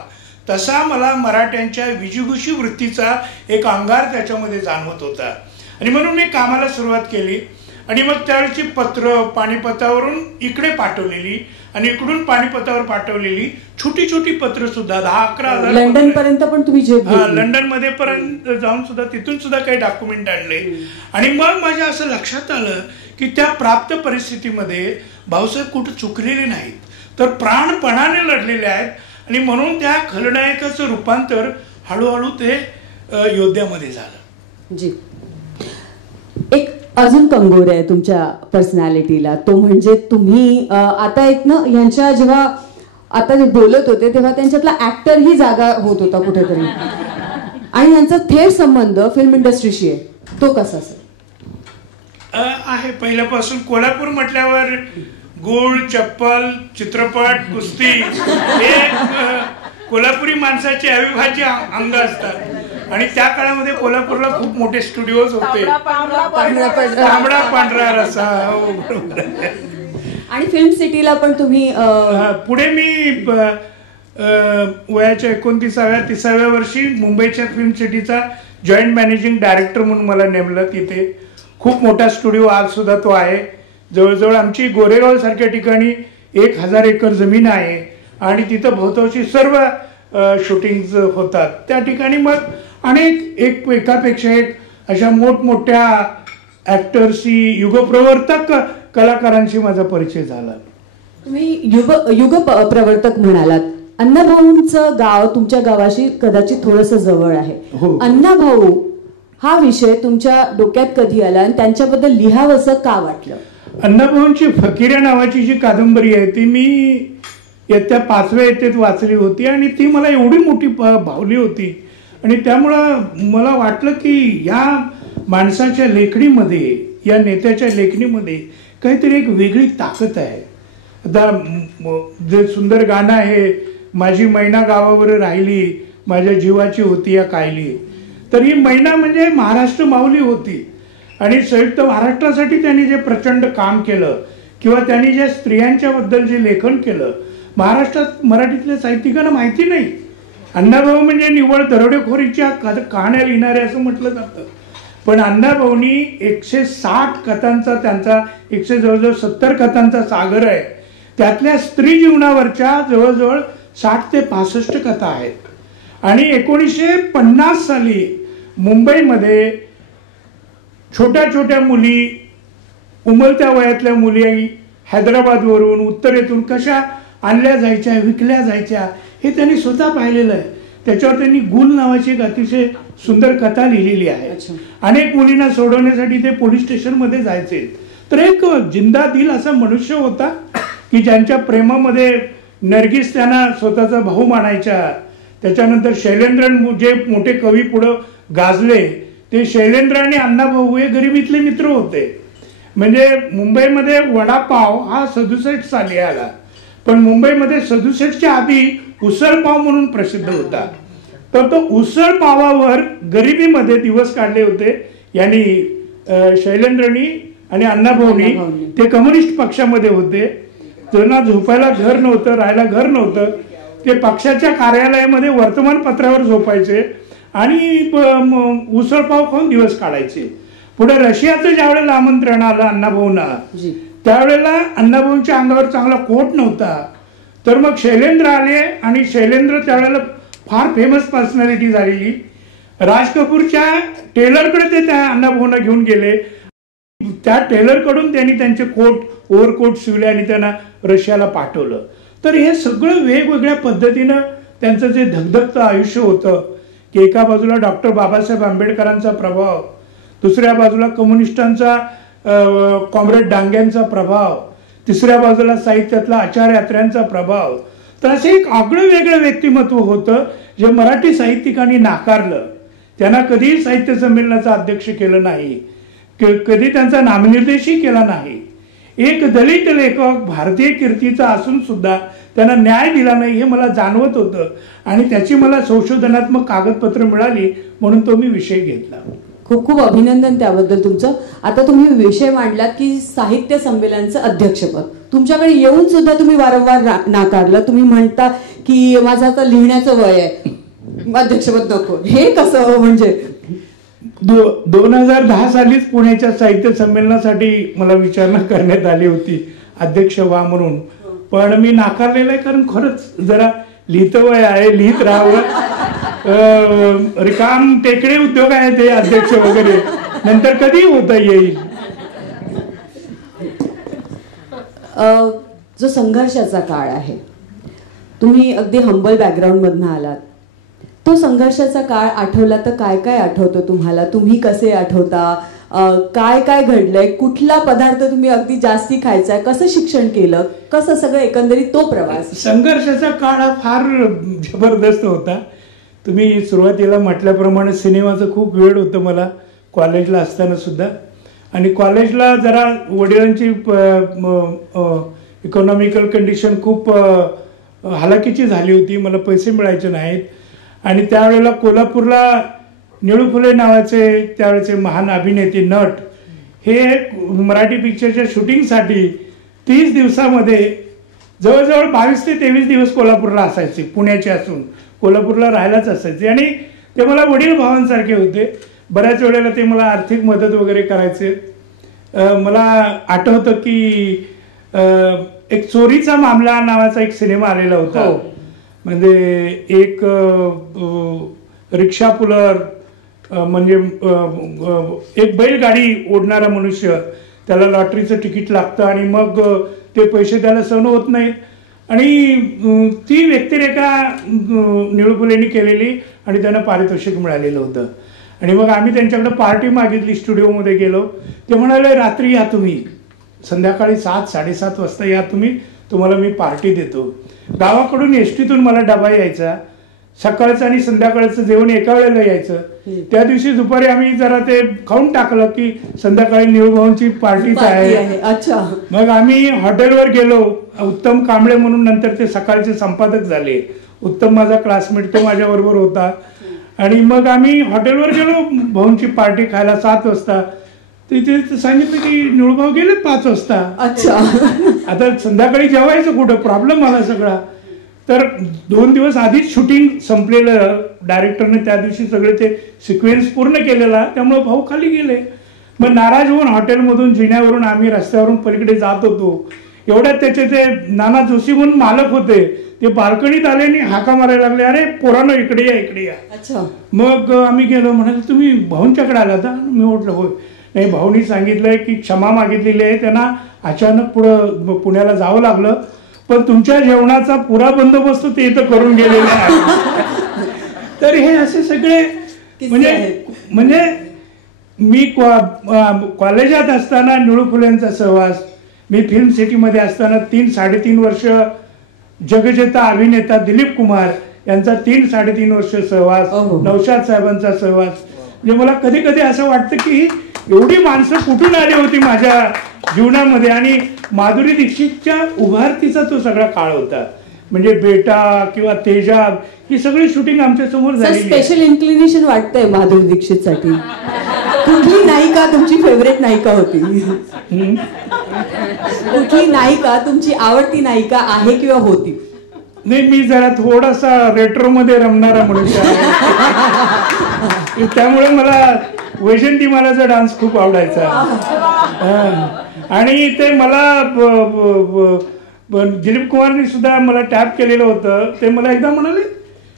तसा मला मराठ्यांच्या विजिगुषी वृत्तीचा एक अंगार त्याच्यामध्ये जाणवत होता. आणि म्हणून मी कामाला सुरुवात केली आणि मग त्यावेळची पत्र पानिपतावरून इकडे पाठवलेली आणि इकडून पानिपतावर पाठवलेली छोटी छोटी पत्र सुद्धा 10-11 हजार लंडन पर्यंत पण तुम्ही लंडन मध्ये पर्यंत जाऊन सुद्धा तिथून सुद्धा काही डॉक्युमेंट आणले. आणि मग माझ्या असं लक्षात आलं की त्या प्राप्त परिस्थितीमध्ये भाऊसाहेब कुठं चुकलेले नाहीत. तर प्राणपणाने लढलेले आहेत आणि म्हणून त्या खलनायकाचं रूपांतर हळूहळू ते योद्ध्यामध्ये झालं. जी, एक अजून कंगोर आहे तुमच्या पर्सनॅलिटीला, तो म्हणजे तुम्ही आता एक ना ह्यांच्या जेव्हा आता जे बोलत होते तेव्हा त्यांच्यातला ऍक्टर ही जागा होत होता कुठेतरी, आणि यांचा थेट संबंध फिल्म इंडस्ट्रीशी आहे, तो कसा असेल? आहे पहिल्यापासून. कोल्हापूर म्हटल्यावर गोळ, चप्पल, चित्रपट, कुस्ती हे कोल्हापुरी माणसाचे अविभाज्य अंग असतात. आणि त्या काळामध्ये कोल्हापूरला खूप मोठे स्टुडिओज होते. तांबडा पांढरा रस्सा. आणि फिल्म सिटीला पण तुम्ही पुढे मी वयाच्या 29-30व्या वर्षी मुंबईच्या फिल्म सिटीचा जॉईंट मॅनेजिंग डायरेक्टर म्हणून मला नेमलं. तिथे खूप मोठा स्टुडिओ आज सुद्धा तो आहे. जवळजवळ आमची गोरेगाव सारख्या ठिकाणी 1000 एकर जमीन आहे आणि तिथं भोवतावची सर्व शूटिंग होतात. त्या ठिकाणी मग अनेक एकापेक्षा एक अशा मोठमोठ्या ऍक्टर्सशी, युगप्रवर्तक कलाकारांशी माझा परिचय झाला. तुम्ही युग प्रवर्तक म्हणालात. अण्णाभाऊंचं गाव तुमच्या गावाशी कदाचित थोडंसं जवळ आहे. हो. अण्णाभाऊ हा विषय तुमच्या डोक्यात कधी आला आणि त्यांच्याबद्दल लिहावंसं का वाटलं? अण्णाभाऊंची फकीरा नावाची जी कादंबरी आहे ती मी इयत्ता 5व्या इयत्तेत वाचली होती आणि ती मला एवढी मोठी भावली होती. आणि त्यामुळं मला वाटलं की या माणसाच्या लेखणीमध्ये, या नेत्याच्या लेखणीमध्ये काहीतरी एक वेगळी ताकद आहे. आता जे सुंदर गाणं आहे, माझी मैना गावावर राहिली, माझ्या जीवाची होती या कायली, तर ही मैना म्हणजे महाराष्ट्र माऊली होती. आणि संयुक्त महाराष्ट्रासाठी त्यांनी जे प्रचंड काम केलं किंवा त्यांनी ज्या स्त्रियांच्या बद्दल जे लेखन केलं, महाराष्ट्रात मराठीतल्या साहित्यिकांना माहिती नाही. अण्णाभाऊ म्हणजे निव्वळ दरोडेखोरीच्या कहाण्या लिहिणारे असं म्हटलं जातं, पण अण्णाभाऊंनी 160 कथांचा, त्यांचा जवळजवळ 70 कथांचा सागर आहे. त्यातल्या स्त्री जीवनावरच्या जवळजवळ 60 ते 65 कथा आहेत. आणि 1950 साली मुंबईमध्ये छोट्या छोट्या मुली, उमलत्या वयातल्या मुली हैदराबादवरून, उत्तरेतून कशा आणल्या जायच्या, विकल्या जायच्या, हे त्यांनी स्वतः पाहिलेलं आहे. त्याच्यावर त्यांनी गुल नावाची एक अतिशय सुंदर कथा लिहिलेली आहे. अनेक मुलींना सोडवण्यासाठी ते पोलीस स्टेशनमध्ये जायचे. तर एक जिंदा दिल असा मनुष्य होता की ज्यांच्या प्रेमामध्ये नर्गिस त्यांना स्वतःचा भाऊ मानायच्या. त्याच्यानंतर शैलेंद्र जे मोठे कवी पुढं गाजले, ते शैलेंद्र आणि अण्णाभाऊ हे गरिबीतले मित्र होते. म्हणजे मुंबईमध्ये वडापाव हा 67 साली आला, पण मुंबईमध्ये 67च्या आधी उसळपाव म्हणून प्रसिद्ध होता. तर तो उसळ पावावर गरिबीमध्ये दिवस काढले होते यांनी, शैलेंद्रनी आणि अण्णाभाऊनी. ते कम्युनिस्ट पक्षामध्ये होते. त्यांना झोपायला घर नव्हतं, राहायला घर नव्हतं. ते पक्षाच्या कार्यालयामध्ये वर्तमानपत्रावर झोपायचे आणि उसळपाव खाऊन दिवस काढायचे. पुढे रशियाचं ज्यावेळेला आमंत्रण आलं अण्णाभाऊंना, त्यावेळेला अण्णाभाऊंच्या अंगावर चांगला कोट नव्हता. तर मग शैलेंद्र आले आणि शैलेंद्र त्यावेळेला फार फेमस पर्सनॅलिटी झालेली. राज कपूरच्या टेलरकडे ते त्या अण्णाभाऊंना घेऊन गेले. त्या टेलरकडून त्यांनी त्यांचे कोट, ओव्हरकोट शिवले आणि त्यांना रशियाला पाठवलं. तर हे सगळं वेगवेगळ्या पद्धतीनं त्यांचं जे धगधगतं आयुष्य होतं की एका बाजूला डॉक्टर बाबासाहेब आंबेडकरांचा प्रभाव, दुसऱ्या बाजूला कम्युनिस्टांचा, कॉम्रेड डांग्यांचा प्रभाव, तिसऱ्या बाजूला साहित्यातला आचार्य यात्र्यांचा प्रभाव. तर असं एक आगळं वेगळं व्यक्तिमत्व होतं जे मराठी साहित्यिकांनी नाकारलं. त्यांना कधीही साहित्य संमेलनाचं अध्यक्ष केलं नाही, कधी त्यांचा नामनिर्देशही केला नाही. एक दलित लेखक भारतीय कीर्तीचा असून सुद्धा त्यांना न्याय दिला नाही हे मला जाणवत होतं आणि त्याची मला संशोधनात्मक कागदपत्र मिळाली म्हणून तो मी विषय घेतला. खूप खूप अभिनंदन त्याबद्दल तुमचं. आता तुम्ही विषय मांडलात की साहित्य संमेलनाचं अध्यक्षपद. तुमच्याकडे येऊन सुद्धा तुम्ही वारंवार नाकारलं. तुम्ही म्हणता की माझं आता लिहिण्याचं वय आहे, अध्यक्षपद नको. हे कसं? म्हणजे 2010 सालीच पुण्याच्या साहित्य संमेलनासाठी मला विचारणा करण्यात आली होती अध्यक्ष व्हा म्हणून, पण मी नाकारलेलं आहे. कारण खरंच जरा लिहितं वय आहे, लिहित राहावं. रिकाम टेकडे उद्योग आहे ते अध्यक्ष वगैरे, नंतर कधी होता येईल. जो संघर्षाचा काळ आहे, तुम्ही अगदी हंबल बॅकग्राऊंडमधनं आलात, तो संघर्षाचा काळ आठवला तर काय काय आठवतं तुम्हाला? तुम्ही कसे आठवता? काय काय घडलंय? कुठला पदार्थ तुम्ही अगदी जास्ती खायचाय? कसं शिक्षण केलं? कसं सगळं एकंदरीत तो प्रवास? संघर्षाचा काळ हा फार जबरदस्त होता. तुम्ही सुरुवातीला म्हटल्याप्रमाणे सिनेमाचं खूप वेळ होतं मला कॉलेजला असताना सुद्धा. आणि कॉलेजला जरा वडिलांची इकॉनॉमिकल कंडिशन खूप हालाकीची झाली होती, मला पैसे मिळायचे नाहीत. आणि त्यावेळेला कोल्हापूरला निळू फुले नावाचे त्यावेळेचे महान अभिनेते नट हे मराठी पिक्चरच्या शूटिंगसाठी 30 दिवसामध्ये जवळजवळ 22 ते 23 दिवस कोल्हापूरला असायचे. पुण्याचे असून कोल्हापूरला राहायलाच असायचे. आणि ते मला वडील भावांसारखे होते. बऱ्याच वेळेला ते मला आर्थिक मदत वगैरे करायचे. मला आठवतं की एक चोरीचा मामला नावाचा एक सिनेमा आलेला होता. म्हणजे एक रिक्षा पुलर म्हणजे एक बैलगाडी ओढणारा मनुष्य, त्याला लॉटरीचं तिकीट लागतं आणि मग ते पैसे त्याला सहन होत नाहीत. आणि ती व्यक्तिरेखा निळू फुलेंनी केलेली आणि त्यांना पारितोषिक मिळालेलं होतं. आणि मग आम्ही त्यांच्याकडे पार्टी मागितली, स्टुडिओमध्ये गेलो. ते म्हणाले रात्री या तुम्ही, संध्याकाळी 7-7:30 वाजता या तुम्ही, तुम्हाला मी पार्टी देतो. गावाकडून एसटीतून मला डबा यायचा, सकाळचं आणि संध्याकाळचं जेवण एका वेळेला यायचं. त्या दिवशी दुपारी आम्ही जरा ते खाऊन टाकलं की संध्याकाळी निळूभाऊंची पार्टीच आहे. अच्छा. मग आम्ही हॉटेलवर गेलो. उत्तम कांबळे म्हणून नंतर ते सकाळचे संपादक झाले. उत्तम माझा क्लासमेट, तो माझ्याबरोबर होता. आणि मग आम्ही हॉटेलवर गेलो भाऊंची पार्टी खायला 7 वाजता. तिथे सांगितलं की निळूभाऊ गेले 5 वाजता. अच्छा. आता संध्याकाळी जेवायचं कुठं, प्रॉब्लेम आला सगळा. तर 2 दिवस आधीच शूटिंग संपलेलं, डायरेक्टरने त्या दिवशी सगळे ते सिक्वेन्स पूर्ण केलेला, त्यामुळे भाऊ खाली गेले. मग नाराज होऊन हॉटेलमधून जिन्यावरून आम्ही रस्त्यावरून पलीकडे जात होतो. एवढ्यात त्याचे ते नाना जोशी म्हणून मालक होते, ते बाल्कनीत आले आणि हाका मारायला लागले, अरे पोरांनो इकडे या इकडे या. अच्छा. मग आम्ही गेलो. म्हणाले तुम्ही भाऊंच्याकडे आला होता? मी म्हटलं होय. नाही, भाऊनी सांगितलंय की क्षमा मागितलेली आहे, त्यांना अचानक पुढं पुण्याला जावं लागलं, पण तुमच्या जेवणाचा पुरा बंदोबस्त ते इथं करून गेलेले आहे. तर हे असे सगळे म्हणजे मी कॉलेजात असताना निळू फुलेंचा सहवास, मी फिल्म सिटीमध्ये असताना 3-3.5 वर्ष जगजेता अभिनेता दिलीप कुमार यांचा 3-3.5 वर्ष सहवास, नौशाद साहेबांचा सहवास. म्हणजे मला कधी कधी असं वाटतं की एवढी माणसं कुठून आली होती माझ्या जीवनामध्ये. आणि माधुरी दीक्षितच्या उभारतीचा तो सगळा काळ होता. म्हणजे बेटा किंवा तेजाब ही सगळी शूटिंग आमच्या समोर झाली. स्पेशल इन्क्लिनेशन वाटतंय माधुरी दीक्षितसाठी. कुठली नायिका तुमची फेवरेट नायिका होती? कुठली नायिका तुमची आवडती नायिका आहे किंवा होती? नाही, मी जरा थोडासा रेट्रो मध्ये रमणारा मनुष्य आहे, त्यामुळे मला वैजंती मालाचा डान्स खूप आवडायचा. आणि ते मला दिलीप कुमारने सुद्धा मला टॅप केलेलं होतं. ते मला एकदा म्हणाले,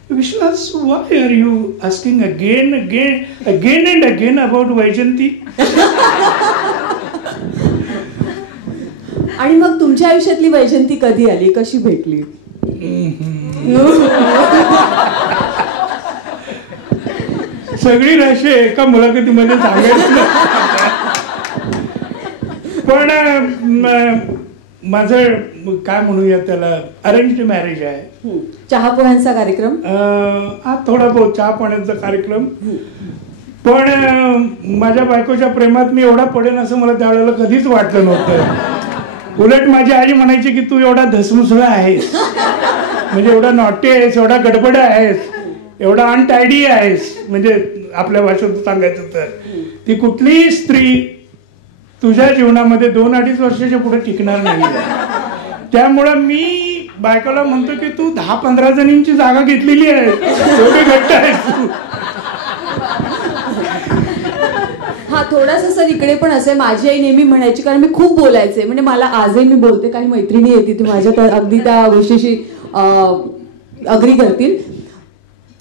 Vishwas, why are you asking again and again about Vaijayanti? आणि मग तुमच्या आयुष्यातली वैजंती कधी आली, कशी भेटली? सगळी रहस्य एका मुलाखतीमध्ये सांगायचं. पण माझं काय म्हणूया त्याला, अरेंज्ड मॅरेज आहे. चहा पोह्यांचा कार्यक्रम? हा, थोडा बहुत चहा पाण्याचा कार्यक्रम. पण माझ्या बायकोच्या प्रेमात मी एवढा पडेन असं मला त्यावेळेला कधीच वाटलं नव्हतं. उलट माझी आई म्हणायची की तू एवढा धसमुसळा आहेस, म्हणजे एवढा नॉटी आहेस, एवढा गडबडा आहेस, एवढा अनटायडी आहेस. म्हणजे आपल्या भाषेत सांगायचं तर ती कुठलीही स्त्री तुझ्या जीवनामध्ये 2-2.5 वर्षाच्या पुढे टिकणार नाही. त्यामुळं मी बायकोला म्हणतो की तू 10-15 जणींची जागा घेतलेली आहे, एवढी घट्ट आहेस तू. हा, थोडासा सर इकडे पण असे माझी आई नेहमी म्हणायची, कारण मी खूप बोलायचे. म्हणजे मला आजही मी बोलते, काही मैत्रिणी येते ती माझ्या अगदी त्या गोष्टीशी अग्री करतील.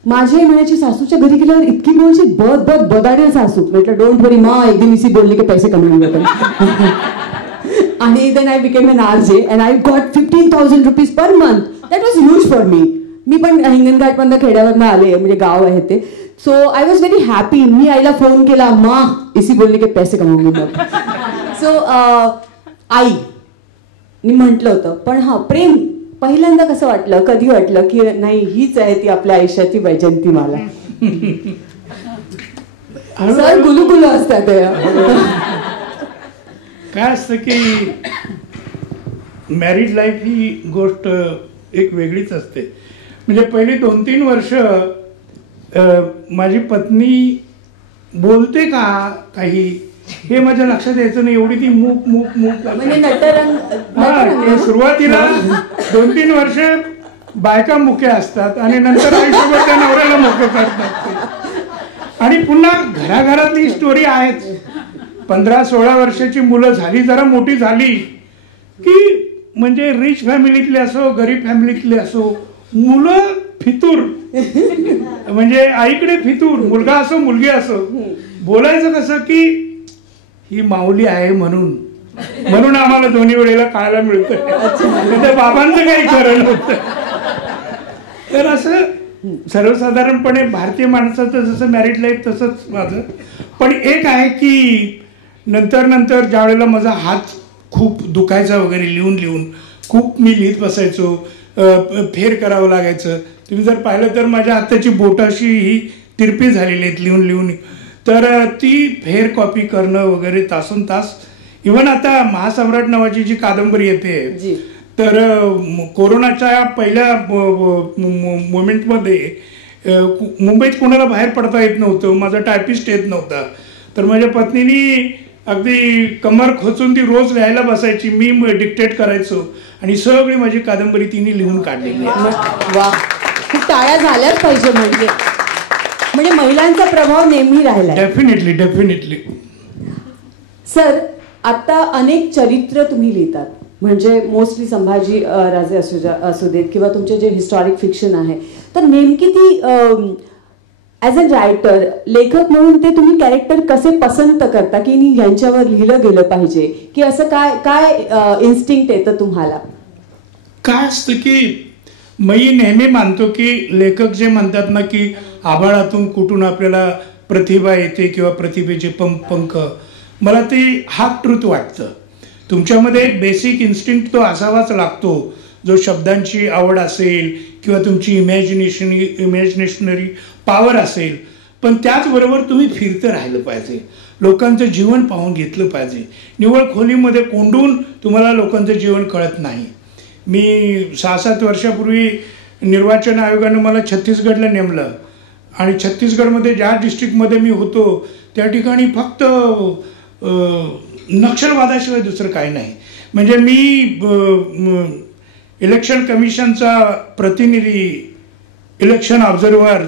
माझी आई म्हणायची, सासूच्या घरी गेल्यावर इतकी बोलायची, बदाडे सासू. म्हटलं डोंट वरी मा, एक दिन इसी बोलने के पैसे कमाने. आणि then I became an RJ and I got 15,000 rupees per month. That was huge for me. मी पण हिंगणघाटमधनं खेड्यावरनं आले, म्हणजे गाव आहे ते. So I was very happy. मी आईला फोन केला, अम्मा इसी बोलने के पैसे कमावूंगी मग. सो आई मी म्हटलं होतं. पण हा प्रेम पहिल्यांदा कसं वाटलं, कधी वाटलं की नाही हीच आहे ती आपल्या आयुष्याची वैजंती मला? सर गुलुगुलू असतात. काय असतं की मॅरिड लाईफ ही गोष्ट एक वेगळीच असते. म्हणजे पहिली 2-3 वर्ष माझी पत्नी बोलते का काही हे माझ्या लक्षात यायचं नाही. एवढी ती मूक मूक मूक म्हणजे नटरंग. सुरुवातीला 2-3 वर्ष बायका मुक्या असतात आणि नंतर आयुष्यभर त्या नवऱ्याला मोकळं करतात. आणि पुन्हा घराघरातली स्टोरी आहेच. 15-16 वर्षाची मुलं झाली, जरा मोठी झाली की म्हणजे रिच फॅमिलीतले असो गरीब फॅमिलीतले असो, मुलं फितूर. म्हणजे आईकडे फितूर, मुलगा असो मुलगी असो. बोलायचं कसं की ही माऊली आहे म्हणून आम्हाला दोन्ही वेळेला खायला मिळतं. तर बाबांचं काही खरं नव्हतं. तर असं सर्वसाधारणपणे भारतीय माणसाचं जसं मॅरिड लाईफ तसंच माझं. पण एक आहे की नंतर ज्या वेळेला माझा हात खूप दुखायचा वगैरे लिहून खूप मी लिहित बसायचो, फेर करावं लागायचं. तुम्ही जर पाहिलं तर माझ्या हाताची बोटं अशी ही तिरपी झालेली आहेत लिहून. तर ती फेर कॉपी करणं वगैरे तासून तास. इव्हन आता महासम्राट नावाची जी कादंबरी येते, तर कोरोनाच्या पहिल्या मोमेंटमध्ये मुंबईत कोणाला बाहेर पडता येत नव्हतं, माझा टायपिस्ट येत नव्हता. तर माझ्या पत्नीनी अगदी कमर खोचून ती रोज लिहायला बसायची, मी डिक्टेट करायचो आणि सगळी माझी कादंबरी तिने लिहून काढलेली आहे. वा, खूप टाळ्या झाल्याच पाहिजे. म्हणजे महिलांचा प्रभाव नेहमी राहिला. डेफिनेटली. सर, आता अनेक चरित्र तुम्ही लिहितात, म्हणजे मोस्टली संभाजी राजे असू देत किंवा तुमचे जे हिस्टॉरिक फिक्शन आहे. तर नेमकी ती ॲज अ रायटर, लेखक म्हणून ते तुम्ही कॅरेक्टर कसे पसंत करता की यांच्यावर लिहिलं गेलं पाहिजे, की असं काय इन्स्टिंक्ट येतं तुम्हाला? काय असतं की मी नेहमी मानतो की लेखक जे म्हणतात ना की आभाळातून कुठून आपल्याला प्रतिभा येते किंवा प्रतिभेचे पंख, मला ते हाफ ट्रूथ वाटतं. तुमच्यामध्ये एक बेसिक इन्स्टिंक्ट तो असावाच लागतो, जो शब्दांची आवड असेल किंवा तुमची इमॅजिनेशनरी पॉवर असेल. पण त्याचबरोबर तुम्ही फिरतं राहिलं पाहिजे, लोकांचं जीवन पाहून घेतलं पाहिजे. निव्वळ खोलीमध्ये कोंडून तुम्हाला लोकांचं जीवन कळत नाही. मी 6-7 वर्षापूर्वी निर्वाचन आयोगानं मला छत्तीसगडला नेमलं आणि छत्तीसगडमध्ये ज्या डिस्ट्रिक्टमध्ये मी होतो त्या ठिकाणी फक्त नक्षलवादाशिवाय दुसरं काही नाही. म्हणजे मी इलेक्शन कमिशनचा प्रतिनिधी, इलेक्शन ऑब्झर्व्हर,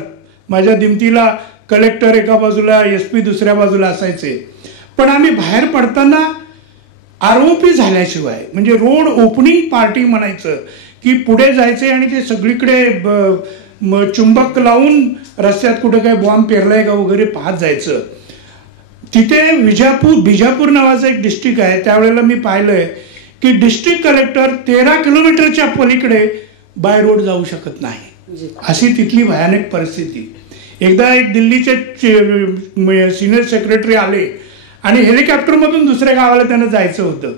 माझ्या दिमतीला कलेक्टर एका बाजूला, SP दुसऱ्या बाजूला असायचे. पण आम्ही बाहेर पडताना ROP झाल्याशिवाय, म्हणजे रोड ओपनिंग पार्टी म्हणायचं, की पुढे जायचे आणि ते सगळीकडे चुंबक लावून रस्त्यात कुठे काय बॉम्ब पेरलाय का वगैरे पाहत जायचं. तिथे बिजापूर नावाचं एक डिस्ट्रिक्ट आहे, त्यावेळेला मी पाहिलंय की डिस्ट्रिक्ट कलेक्टर 13 किलोमीटरच्या पलीकडे बाय रोड जाऊ शकत नाही, अशी तिथली भयानक परिस्थिती. एकदा एक दिल्लीचे सिनियर सेक्रेटरी आले आणि हेलिकॉप्टरमधून दुसऱ्या गावाला त्यांना जायचं होतं.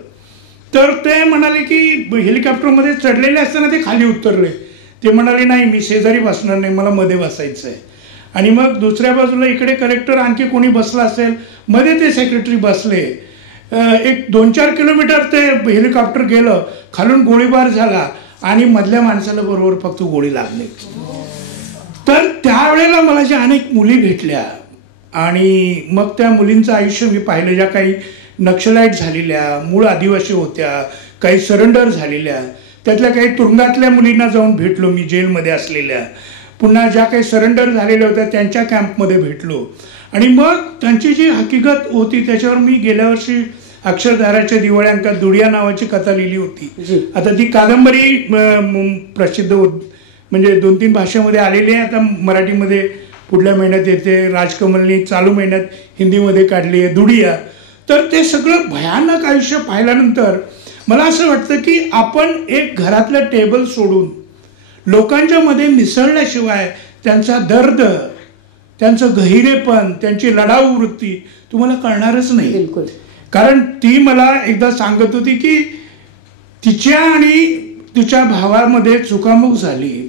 तर ते म्हणाले की हेलिकॉप्टरमध्ये चढलेले असताना ते खाली उतरले. ते म्हणाले नाही, मी शेजारी बसणार नाही, मला मध्ये बसायचं आहे. आणि मग दुसऱ्या बाजूला इकडे कलेक्टर आणखी कोणी बसला असेल, मध्ये ते सेक्रेटरी बसले. एक 2-4 किलोमीटर ते हेलिकॉप्टर गेलं, खालून गोळीबार झाला आणि मधल्या माणसाला बरोबर फक्त गोळी लागली. तर त्यावेळेला मला ज्या अनेक मुली भेटल्या आणि मग त्या मुलींचं आयुष्य मी पाहिलं, ज्या काही नक्षलाईट झालेल्या, मूळ आदिवासी होत्या, काही सरेंडर झालेल्या, त्यातल्या काही तुरुंगातल्या मुलींना जाऊन भेटलो मी, जेलमध्ये असलेल्या. पुन्हा ज्या काही सरेंडर झालेल्या होत्या त्यांच्या कॅम्पमध्ये भेटलो. आणि मग त्यांची जी हकीकत होती त्याच्यावर मी गेल्या वर्षी अक्षरधाराच्या दिवाळ्यांकात दुडिया नावाची कथा लिहिली होती. आता ती कादंबरी प्रसिद्ध म्हणजे 2-3 भाषेमध्ये आलेली आहे. आता मराठीमध्ये पुढल्या महिन्यात येते, राजकमलनी चालू महिन्यात हिंदीमध्ये काढली आहे दुडिया. तर ते सगळं भयानक आयुष्य पाहिल्यानंतर मला असं वाटतं की आपण एक घरातलं टेबल सोडून लोकांच्या मध्ये मिसळल्याशिवाय त्यांचा दर्द, त्यांचं गहिरेपण, त्यांची लढाऊ वृत्ती तुम्हाला कळणारच नाही. बिलकुल. कारण ती मला एकदा सांगत होती की तिच्या आणि तिच्या भावामध्ये चुकामुक झाली.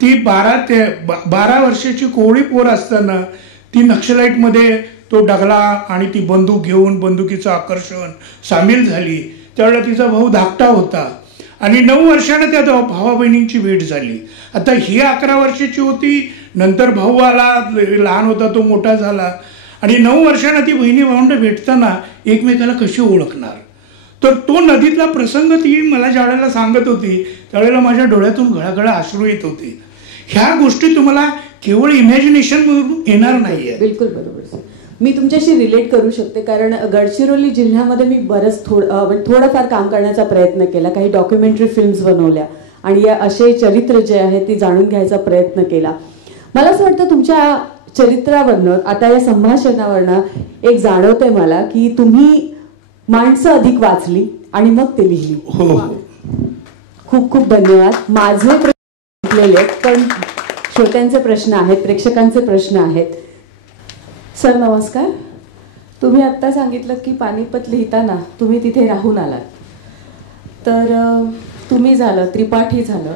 ती 12 वर्षाची कोवळी पोर असताना ती नक्षलाईटमध्ये तो डगला आणि ती बंदूक घेऊन बंदुकीचं आकर्षण सामील झाली. त्यावेळेला तिचा भाऊ धाकटा होता आणि 9 वर्षानं त्या भावा बहिणींची भेट झाली. आता ही 11 वर्षाची होती, नंतर भाऊ आला, लहान होता तो मोठा झाला आणि 9 वर्षानं ती बहिणी भावंड भेटताना एकमेकाला कशी ओळखणार. तर तो नदीतला प्रसंग ती मला ज्या वेळेला सांगत होती त्यावेळेला माझ्या डोळ्यातून घळाघळा अश्रू येत होते. ह्या गोष्टी तुम्हाला केवळ इमॅजिनेशन मधून येणार नाहीये. बिलकुल बरोबर. मी तुमच्याशी रिलेट करू शकते कारण गडचिरोली जिल्ह्यामध्ये मी बरंच थोडंफार काम करण्याचा प्रयत्न केला. काही डॉक्युमेंटरी फिल्म्स बनवल्या आणि या असे चरित्र जे आहे ते जाणून घ्यायचा प्रयत्न केला. मला असं वाटतं तुमच्या चरित्रावरनं, आता या संभाषणावरनं एक जाणवतंय मला की तुम्ही माणसं अधिक वाचली आणि मग ते लिहिली. हो. खूप खूप धन्यवाद. माझे प्रश्न पण श्रोत्यांचे प्रश्न आहेत, प्रेक्षकांचे प्रश्न आहेत. सर नमस्कार. तुम्ही आत्ता सांगितलं की पानिपत लिहिताना तुम्ही तिथे राहून आलात. तर तुम्ही झालं, त्रिपाठी झालं,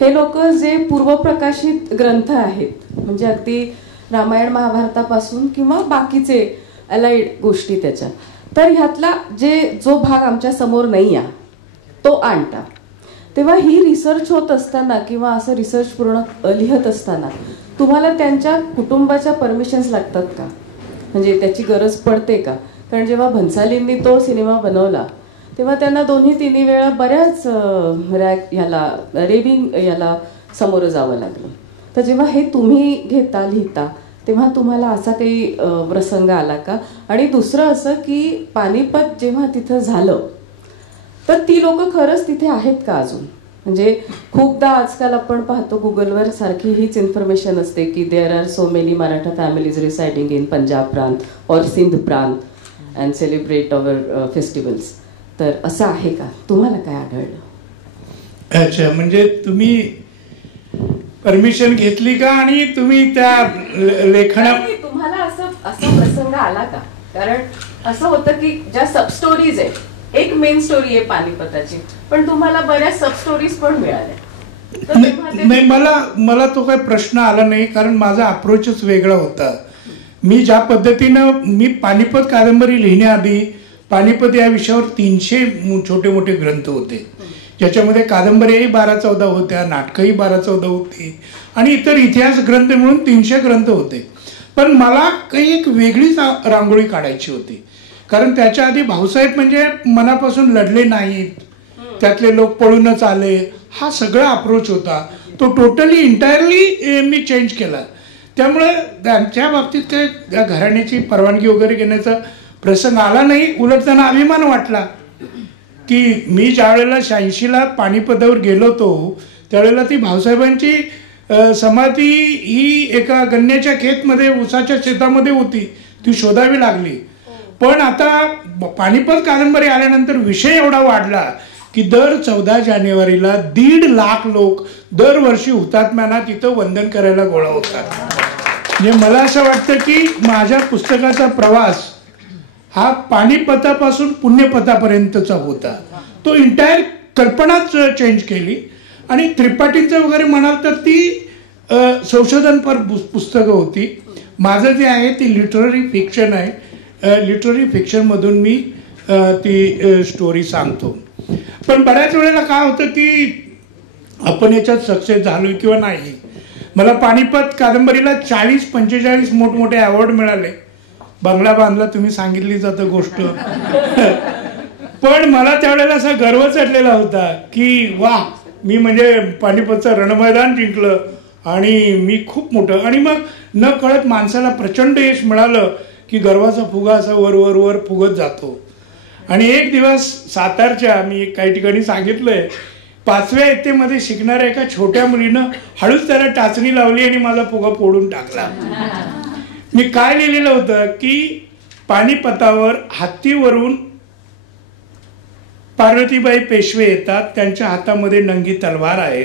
हे लोक जे पूर्वप्रकाशित ग्रंथ आहेत म्हणजे अगदी रामायण महाभारतापासून किंवा बाकीचे अलाइड गोष्टी त्याच्या, तर ह्यातला जो भाग आमच्या समोर नाही आहे तो आणता. तेव्हा ही रिसर्च होत असताना किंवा असं रिसर्च पूर्ण लिहत असताना तुम्हाला त्यांच्या कुटुंबाच्या परमिशन्स लागतात का, म्हणजे त्याची गरज पडते का? कारण जेव्हा भन्सालींनी तो सिनेमा बनवला तेव्हा त्यांना 2-3 वेळा बऱ्याच रेविंग सामोरं जावं लागलं. तर जेव्हा हे तुम्ही लिहिता तेव्हा तुम्हाला असा काही प्रसंग आला का? आणि दुसरं असं की पानिपत जेव्हा तिथं झालं तर ती लोक खरंच तिथे आहेत का अजून? म्हणजे खूपदा आजकाल आपण पाहतो गुगलवर सारखी हीच इन्फॉर्मेशन असते की there are so many Maratha families residing in Punjab प्रांत और सिंध प्रांत अँड सेलिब्रेट अवर फेस्टिवल्स. तर असं आहे का? तुम्हाला काय आढळलं? अच्छा, म्हणजे तुम्ही परमिशन घेतली का आणि तुम्ही त्या लेखना तुम्हाला असं प्रसंग आला का? कारण असं होतं की ज्या सब स्टोरीज आहेत, एक मेन स्टोरी आहे पानिपताची, पण तुम्हाला बऱ्याच सब स्टोरीज पण मिळाल्या. नाही, मला तो काही प्रश्न आला नाही कारण माझा अप्रोचच वेगळा होता. मी ज्या पद्धतीनं मी पानिपत कादंबरी लिहिण्याआधी पानिपत या विषयावर 300 छोटे मोठे ग्रंथ होते, ज्याच्यामध्ये कादंबरीही 12-14 होत्या, नाटकंही 12-14 होती आणि इतर इतिहास ग्रंथ मिळून 300 ग्रंथ होते. पण मला काही एक वेगळीच रांगोळी काढायची होती कारण त्याच्या आधी भाऊसाहेब म्हणजे मनापासून लढले नाहीत, त्यातले लोक पळूनच आले, हा सगळा अप्रोच होता. तो टोटली इंटायरली मी चेंज केला. त्यामुळे त्यांच्या बाबतीत काय त्या घराण्याची परवानगी वगैरे घेण्याचा प्रसंग आला नाही. उलट त्यांना अभिमान वाटला की मी ज्या वेळेला 86ला पानिपतावर गेलो होतो त्यावेळेला ती भाऊसाहेबांची समाधी ही एका गन्याच्या खेतमध्ये उसाच्या शेतामध्ये होती, ती शोधावी लागली. पण आता पानिपत कादंबरी आल्यानंतर विषय एवढा वाढला की दर 14 जानेवारीला 1.5 लाख लोक दरवर्षी हुतात्म्यांना तिथं वंदन करायला गोळा होतात. म्हणजे मला असं वाटतं की माझ्या पुस्तकाचा प्रवास हा पानिपतापासून पुण्यपथापर्यंतचा होता. तो इंटायर कल्पनाच चेंज केली. आणि त्रिपाठींचं वगैरे म्हणाल तर ती संशोधनपर पुस्तकं होती. माझं जे आहे ती लिटररी फिक्शन आहे. लिटररी फिक्शनमधून मी ती स्टोरी सांगतो. पण बऱ्याच वेळेला काय होतं की आपण याच्यात सक्सेस झालो किंवा नाही. मला पानिपत कादंबरीला 40-45 मोठमोठे अवॉर्ड मिळाले. बंगला बांधला, तुम्ही सांगितली जातं गोष्ट. पण मला त्यावेळेला असा गर्व चढलेला होता की वा, मी म्हणजे पानिपतचं रणमैदान जिंकलं आणि मी खूप मोठं. आणि मग न कळत माणसाला प्रचंड यश मिळालं की गर्वाचा फुगा असा वर वर वर फुगत जातो. आणि एक दिवस सातारच्या, मी काही ठिकाणी सांगितलंय, 5व्या इयत्तेमध्ये शिकणाऱ्या एका छोट्या मुलीनं हळूच त्याला टाचणी लावली आणि माझा फुगा फोडून टाकला. मी काय लिहिलेलं होतं की पानिपतावर हत्तीवरून पार्वतीबाई पेशवे येतात, त्यांच्या हातामध्ये नंगी तलवार आहे.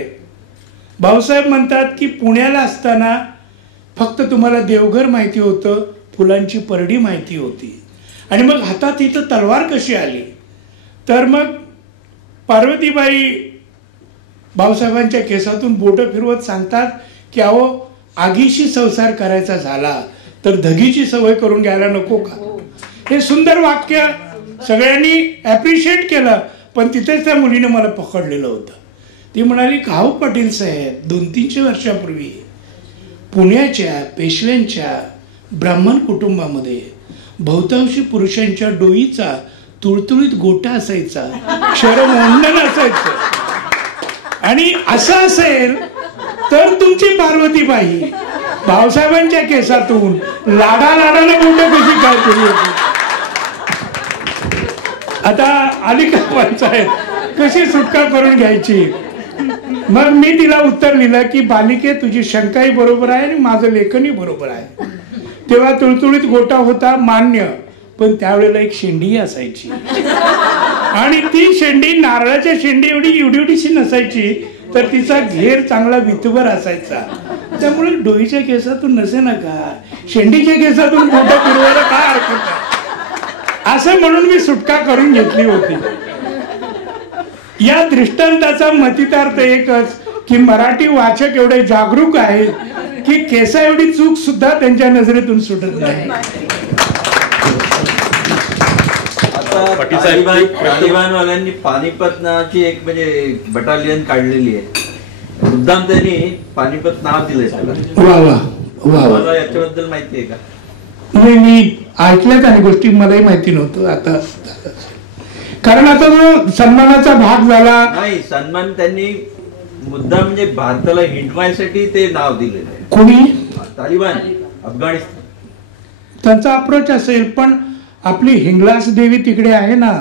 भाऊसाहेब म्हणतात की पुण्याला असताना फक्त तुम्हाला देवघर माहिती होतं, फुलांची परडी माहिती होती, आणि मग हातात इथं तलवार कशी आली? तर मग पार्वतीबाई भाऊसाहेबांच्या केसातून बोटं फिरवत सांगतात की अहो, आगीशी संसार करायचा झाला तर धगीची सवय करून घ्यायला नको का? हे सुंदर वाक्य सगळ्यांनी ॲप्रिशिएट केलं. पण तिथेच त्या मुलीने मला पकडलेलं होतं. ती म्हणाली, काहू पाटील साहेब, 200-300 वर्षापूर्वी पुण्याच्या पेशव्यांच्या ब्राह्मण कुटुंबामध्ये बहुतांशी पुरुषांच्या डोईचा तुळतुळीत गोटा असायचा, क्षरमंडन असायचं. आणि असं असेल तर तुमची पार्वतीबाई भाऊसाहेबांच्या केसातून लाडाने गोटा कशी काय केली होती? आता आली का पंचायत, कशी सुटका करून घ्यायची? मग मी तिला उत्तर लिहिलं की बालिके, तुझी शंकाही बरोबर आहे आणि माझं लेखनही बरोबर आहे. तेव्हा तुळतुळीत गोटा होता मान्य, पण त्यावेळेला एक शेंडी असायची, आणि ती शेंडी नारळाच्या शेंडी एवढीशी नसायची, तर तिचा घेर चांगला वितभर असायचा. त्यामुळे डोईच्या केसातून नसे ना का, शेंडीच्या केसातून गोटा फिरवायला काय हरकत आहे? असं म्हणून मी सुटका करून घेतली होती. या दृष्टांताचा मतितार्थ एकच की मराठी वाचक एवढे जागरूक आहेत की केसा एवढी चूक सुद्धा त्यांच्या नजरेतून सुटत नाही. तालिबानवाल्यांनी पानिपत नावाची एक म्हणजे बटालियन काढलेली आहे. मुद्दाम त्यांनी पानिपत नाव दिलंय सगळं. मला याच्याबद्दल माहिती आहे का? मी ऐकल्या काही गोष्टी, मलाही माहिती नव्हतं. आता कारण आता जो सन्मानाचा भाग झाला नाही, सन्मान त्यांनी मुद्दा म्हणजे भारताला हिंटवायसाठी ते नाव दिलेलं आहे. कोणी? तालिबान, अफगाणिस्तान. त्यांचा अप्रोच असेल, पण आपली हिंगलाज देवी तिकडे आहे ना,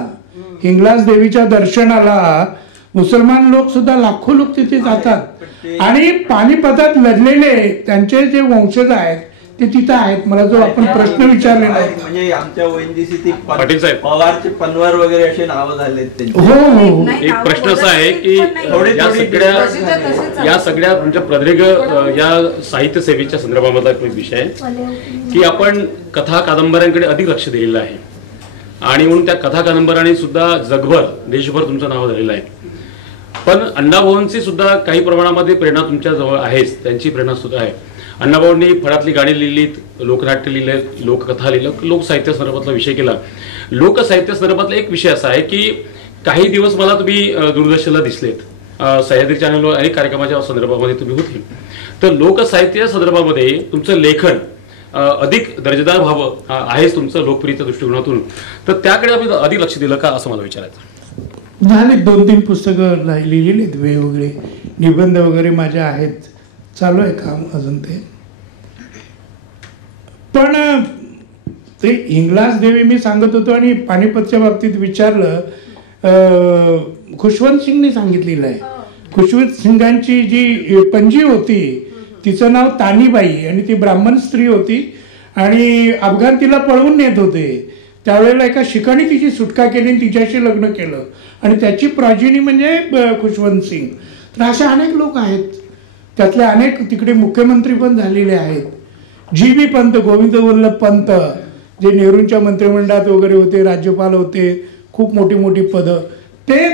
हिंगलाज देवीच्या दर्शनाला मुसलमान लोक सुद्धा लाखो लोक तिथे जातात. आणि पानिपतात लढलेले त्यांचे जे वंशज आहेत ते तिथं आहेत. मला जो आपण प्रश्न विचारलेला म्हणजे आमच्या ओएनजीसी पवारचे पनवार वगैरे असे नाव झाले. हो, एक प्रश्न असा आहे की या सगळ्या म्हणजे प्रदीर्घ या साहित्य सेवेच्या संदर्भामधला एक विषय आहे की आपण कथा कादंबऱ्यांकडे अधिक लक्ष दिलेलं आहे, आणि म्हणून त्या कथा कादंबऱ्यांनी सुद्धा जगभर देशभर तुमचं नाव झालेलं आहे. पण अण्णाभाऊंची सुद्धा काही प्रमाणामध्ये प्रेरणा तुमच्या जवळ आहेच, त्यांची प्रेरणा सुद्धा आहे. अण्णाभाऊंनी फळातली गाणी लिहिलीत, लोकनाट्य लिहिलं, लोककथा लिहिलं, लोकसाहित्य संदर्भातला विषय केला. लोकसाहित्य संदर्भातला एक विषय असा आहे की काही दिवस मला तुम्ही दूरदर्शनला दिसलेत, सह्याद्री चॅनलवर अनेक कार्यक्रमाच्या संदर्भामध्ये तुम्ही होते. तर लोकसाहित्य संदर्भामध्ये तुमचं लेखन अधिक दर्जेदार व्हावं आहेच तुमचं लोकप्रियतेच्या दृष्टिकोनातून, तर त्याकडे आपण अधिक लक्ष दिलं का असं मला विचारायचं. झाले 2-3 पुस्तकं लिहिलेली आहेत, वेगवेगळे निबंध वगैरे माझ्या आहेत, चालू आहे काम अजून ते. पण ते हिंगलाज देवी मी सांगत होतो, आणि पानिपतच्या बाबतीत विचारलं, खुशवंत सिंगने सांगितलेलं आहे. खुशवंत सिंगांची जी पणजी होती तिचं नाव तानीबाई, आणि ती ब्राह्मण स्त्री होती, आणि अफगाण तिला पळवून नेत होते. त्यावेळेला एका शिकाणी तिची सुटका केली आणि तिच्याशी लग्न केलं, आणि त्याची प्राजिनी म्हणजे खुशवंत सिंग. तर असे अनेक लोक आहेत, त्यातले अनेक तिकडे मुख्यमंत्री पण झालेले आहेत. जी.बी. पंत, गोविंद वल्लभ पंत, जे नेहरूंच्या मंत्रिमंडळात वगैरे होते, राज्यपाल होते, खूप मोठी मोठी पदं, ते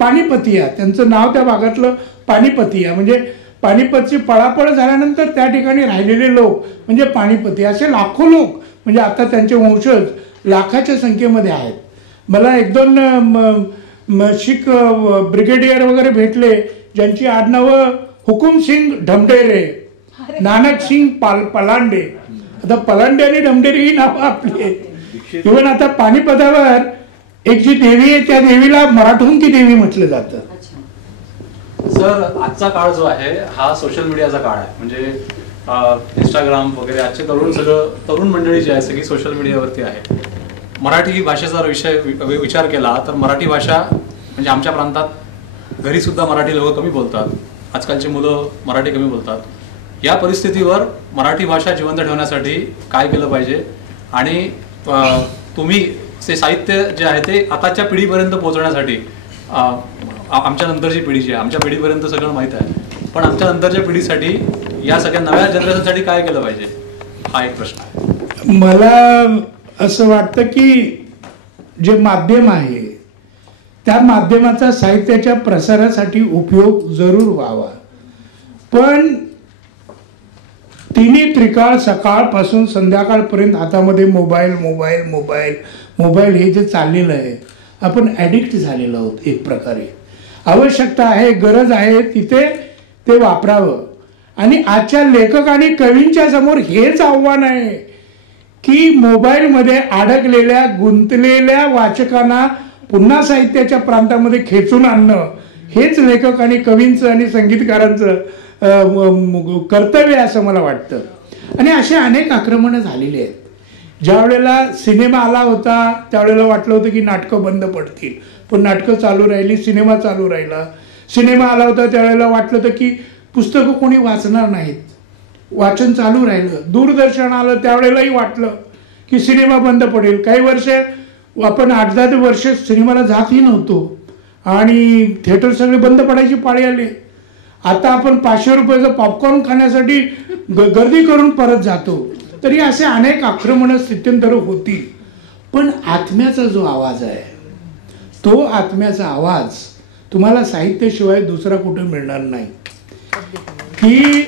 पानिपतिया, त्यांचं नाव त्या भागातलं पानिपतिया, म्हणजे पानिपतची पळापळ झाल्यानंतर त्या ठिकाणी राहिलेले लोक म्हणजे पानिपती. असे लाखो लोक, म्हणजे आता त्यांचे वंशज लाखाच्या संख्येमध्ये आहेत. मला 1-2 शीख ब्रिगेडियर वगैरे भेटले ज्यांची आडनावं हुकुमसिंग ढमढेरे, नानक सिंग पलांडे. आता पलांडे आणि ढमढेरे ही नावं आपली आहेत. इव्हन आता पानिपतावर एक जी देवी आहे त्या देवीला मराठोंकी देवी म्हटलं जातं. सर, आजचा काळ जो आहे हा सोशल मीडियाचा काळ आहे. म्हणजे इंस्टाग्राम वगैरे आजचे तरुण मंडळी जी आहे सगळी सोशल मीडियावरती आहे. मराठी भाषेचा विचार केला तर मराठी भाषा म्हणजे आमच्या प्रांतात घरी सुद्धा मराठी लोक कमी बोलतात, आजकालची मुलं मराठी कमी बोलतात. या परिस्थितीवर मराठी भाषा जिवंत ठेवण्यासाठी काय केलं पाहिजे, आणि तुम्ही ते साहित्य जे आहे ते आताच्या पिढीपर्यंत पोहोचवण्यासाठी आमच्या नंतरची पिढी जी आहे, आमच्या पिढीपर्यंत सगळं माहीत आहे, पण आमच्या नंतरच्या पिढीसाठी या सगळ्या नव्या जनरेशनसाठी काय केलं पाहिजे हा एक प्रश्न आहे. मला असं वाटतं की जे माध्यम आहे त्या माध्यमाचा साहित्याच्या प्रसारासाठी उपयोग जरूर व्हावा, पण तिन्ही त्रिकाळ सकाळपासून संध्याकाळपर्यंत हातामध्ये मोबाईल मोबाईल मोबाईल मोबाईल हे जे चाललेलं आहे, आपण ॲडिक्ट झालेलो आहोत. एक प्रकारे आवश्यकता आहे, गरज आहे तिथे ते वापरावं. आणि आजच्या लेखक आणि कवींच्या समोर हेच आव्हान आहे की मोबाईलमध्ये अडकलेल्या गुंतलेल्या वाचकांना पुन्हा साहित्याच्या प्रांतामध्ये खेचून आणणं हेच लेखक आणि कवींचं आणि संगीतकारांचं कर्तव्य असं मला वाटतं. आणि असे अनेक आक्रमणं झालेली आहेत. ज्या वेळेला सिनेमा आला होता त्यावेळेला वाटलं होतं की नाटकं बंद पडतील, पण नाटकं चालू राहिली, सिनेमा चालू राहिला. सिनेमा आला होता त्यावेळेला वाटलं होतं की पुस्तकं कोणी वाचणार नाहीत, वाचन चालू राहिलं. दूरदर्शन आलं त्यावेळेलाही वाटलं की सिनेमा बंद पडेल. काही वर्ष आपण 8-10 वर्ष सिनेमाला जातही नव्हतो आणि थिएटर सगळे बंद पडायची पाळी आली. आता आपण 500 रुपयाचं पॉपकॉर्न खाण्यासाठी गर्दी करून परत जातो. तरी असे अनेक आक्रमणं स्थित्यंतरं होती. पण आत्म्याचा जो आवाज आहे तो आत्म्याचा आवाज तुम्हाला साहित्याशिवाय दुसरा कुठे मिळणार नाही. की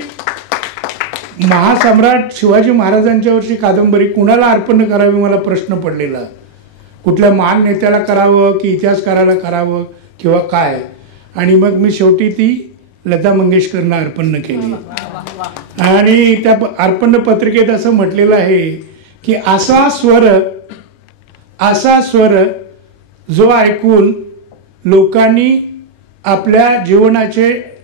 महासम्राट शिवाजी महाराजांच्या वर्षी कादंबरी कुणाला अर्पण करावी मला प्रश्न पडलेला. कुठल्या महान नेत्याला करावं की इतिहासकाराला करावं किंवा काय. आणि मग मी शेवटी ती लता मंगेशकरना अर्पण केली. आणि त्या अर्पण पत्रिकेत असं म्हटलेलं आहे की असा स्वर जो ऐकून लोकांनी आपल्या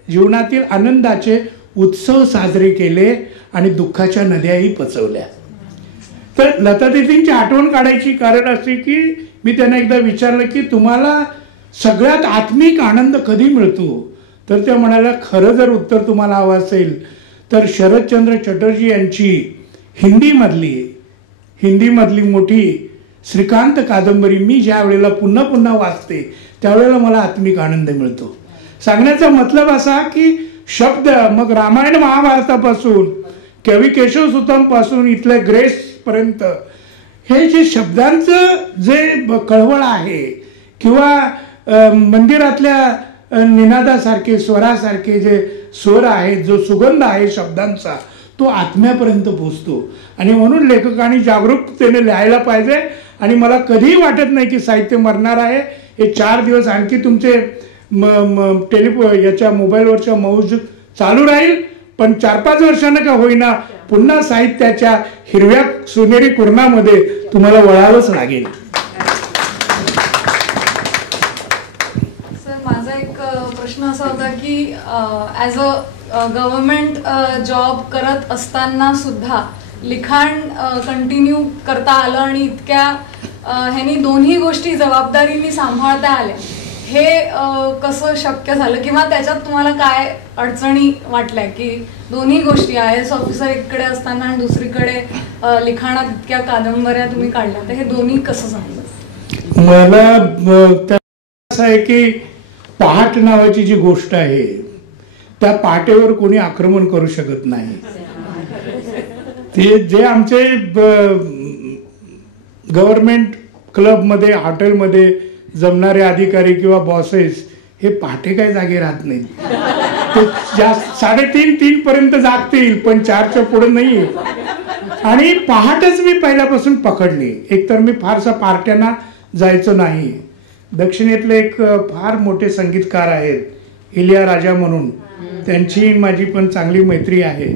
जीवनातील आनंदाचे उत्सव साजरे केले आणि दुःखाच्या नद्याही पचवल्या. तर लतादीदींची आठवण काढायची कारण असे की मी त्यांना एकदा विचारलं की तुम्हाला सगळ्यात आत्मिक आनंद कधी मिळतो. तर त्या म्हणाल्या खरं जर उत्तर तुम्हाला हवं असेल तर शरदचंद्र चटर्जी यांची हिंदीमधली मोठी श्रीकांत कादंबरी मी ज्या वेळेला पुन्हा पुन्हा वाचते त्यावेळेला मला आत्मिक आनंद मिळतो. सांगण्याचा मतलब असा की शब्द मग रामायण महाभारतापासून कवी केशवसुतांपासून इथल्या ग्रेस पर्यंत हे जे शब्दांचं जे कळवळ आहे किंवा मंदिरातल्या निनादासारखे स्वरासारखे जे स्वर आहेत, जो सुगंध आहे शब्दांचा तो आत्म्यापर्यंत पोचतो. आणि म्हणून लेखकांनी जागरूकतेने लिहायला पाहिजे. आणि मला कधीही वाटत नाही की साहित्य मरणार आहे. हे 4 दिवस आणखी तुमचे याच्या मोबाईलवरच्या मौज चालू राहील, पण 4-5 वर्षांना का होईना पुन्हा साहित्याच्या हिरव्या सोनेरी कुरणामध्ये तुम्हाला वळावंच लागेल. सर, माझा एक प्रश्न असा होता की ॲज अ गव्हर्नमेंट जॉब करत असताना सुद्धा लिखाण कंटिन्यू करता आलं आणि इतक्या ह्यानी दोन्ही गोष्टी जबाबदारीने सांभाळता आल्या. हे कसं शक्य झालं किंवा त्याच्यात तुम्हाला काय अडचणी वाटल्या की दोन्ही गोष्टी IAS ऑफिसर इकडे असताना आणि दुसरीकडे लिखाणात इतक्या कादंबऱ्या तुम्ही काढल्या, तर हे दोन्ही कसं झालं? मला असं आहे की पहाट नावाची जी गोष्ट आहे त्या पहाटेवर कोणी आक्रमण करू शकत नाही. ते जे आमचे गव्हर्नमेंट क्लबमध्ये हॉटेलमध्ये जमणारे अधिकारी किंवा बॉसेस हे पहाटे काय जागे राहत नाहीत. ते जास्त 3:30 पर्यंत जागतील पण 4च्या पुढे नाही. आणि पहाटच मी पहिल्यापासून पकडली. एकतर मी फारसा पार्ट्यांना जायचो नाही. दक्षिणेतले एक फार मोठे संगीतकार आहेत इलियाराजा म्हणून, त्यांची माझी पण चांगली मैत्री आहे.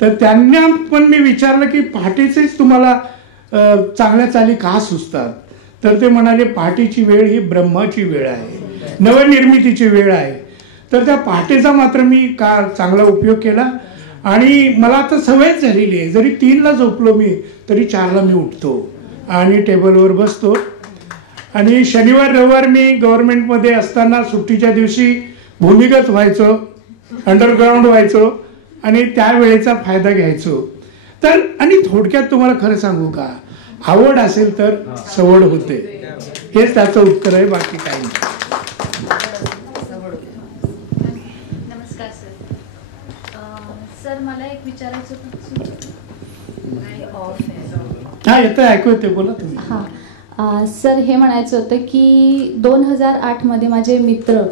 तर त्यांना पण मी विचारलं की पहाटेचेच तुम्हाला चांगल्या चाली का सुचतात. तर ते म्हणाले पहाटेची वेळ ही ब्रह्माची वेळ आहे, नवनिर्मितीची वेळ आहे. तर त्या पहाटेचा मात्र मी का चांगला उपयोग केला. आणि मला आता सवयच झालेली आहे, जरी 3ला झोपलो मी तरी 4ला मी उठतो आणि टेबलवर बसतो. आणि शनिवार रविवार मी गव्हर्नमेंटमध्ये असताना सुट्टीच्या दिवशी भूमिगत व्हायचो, अंडरग्राऊंड व्हायचो आणि त्या वेळेचा फायदा घ्यायचो. तर आणि थोडक्यात तुम्हाला खरं सांगू का, आवड असेल तर सवड होते. हेच त्याचं उत्तर आहे, बाकी काही नाही. नमस्कार सर. सर मला एक विचारायचं होतं. हा येतं, ऐकू येते, बोला तुम्ही. हां सर, हे म्हणायचं होतं की 2008 मध्ये माझे मित्र,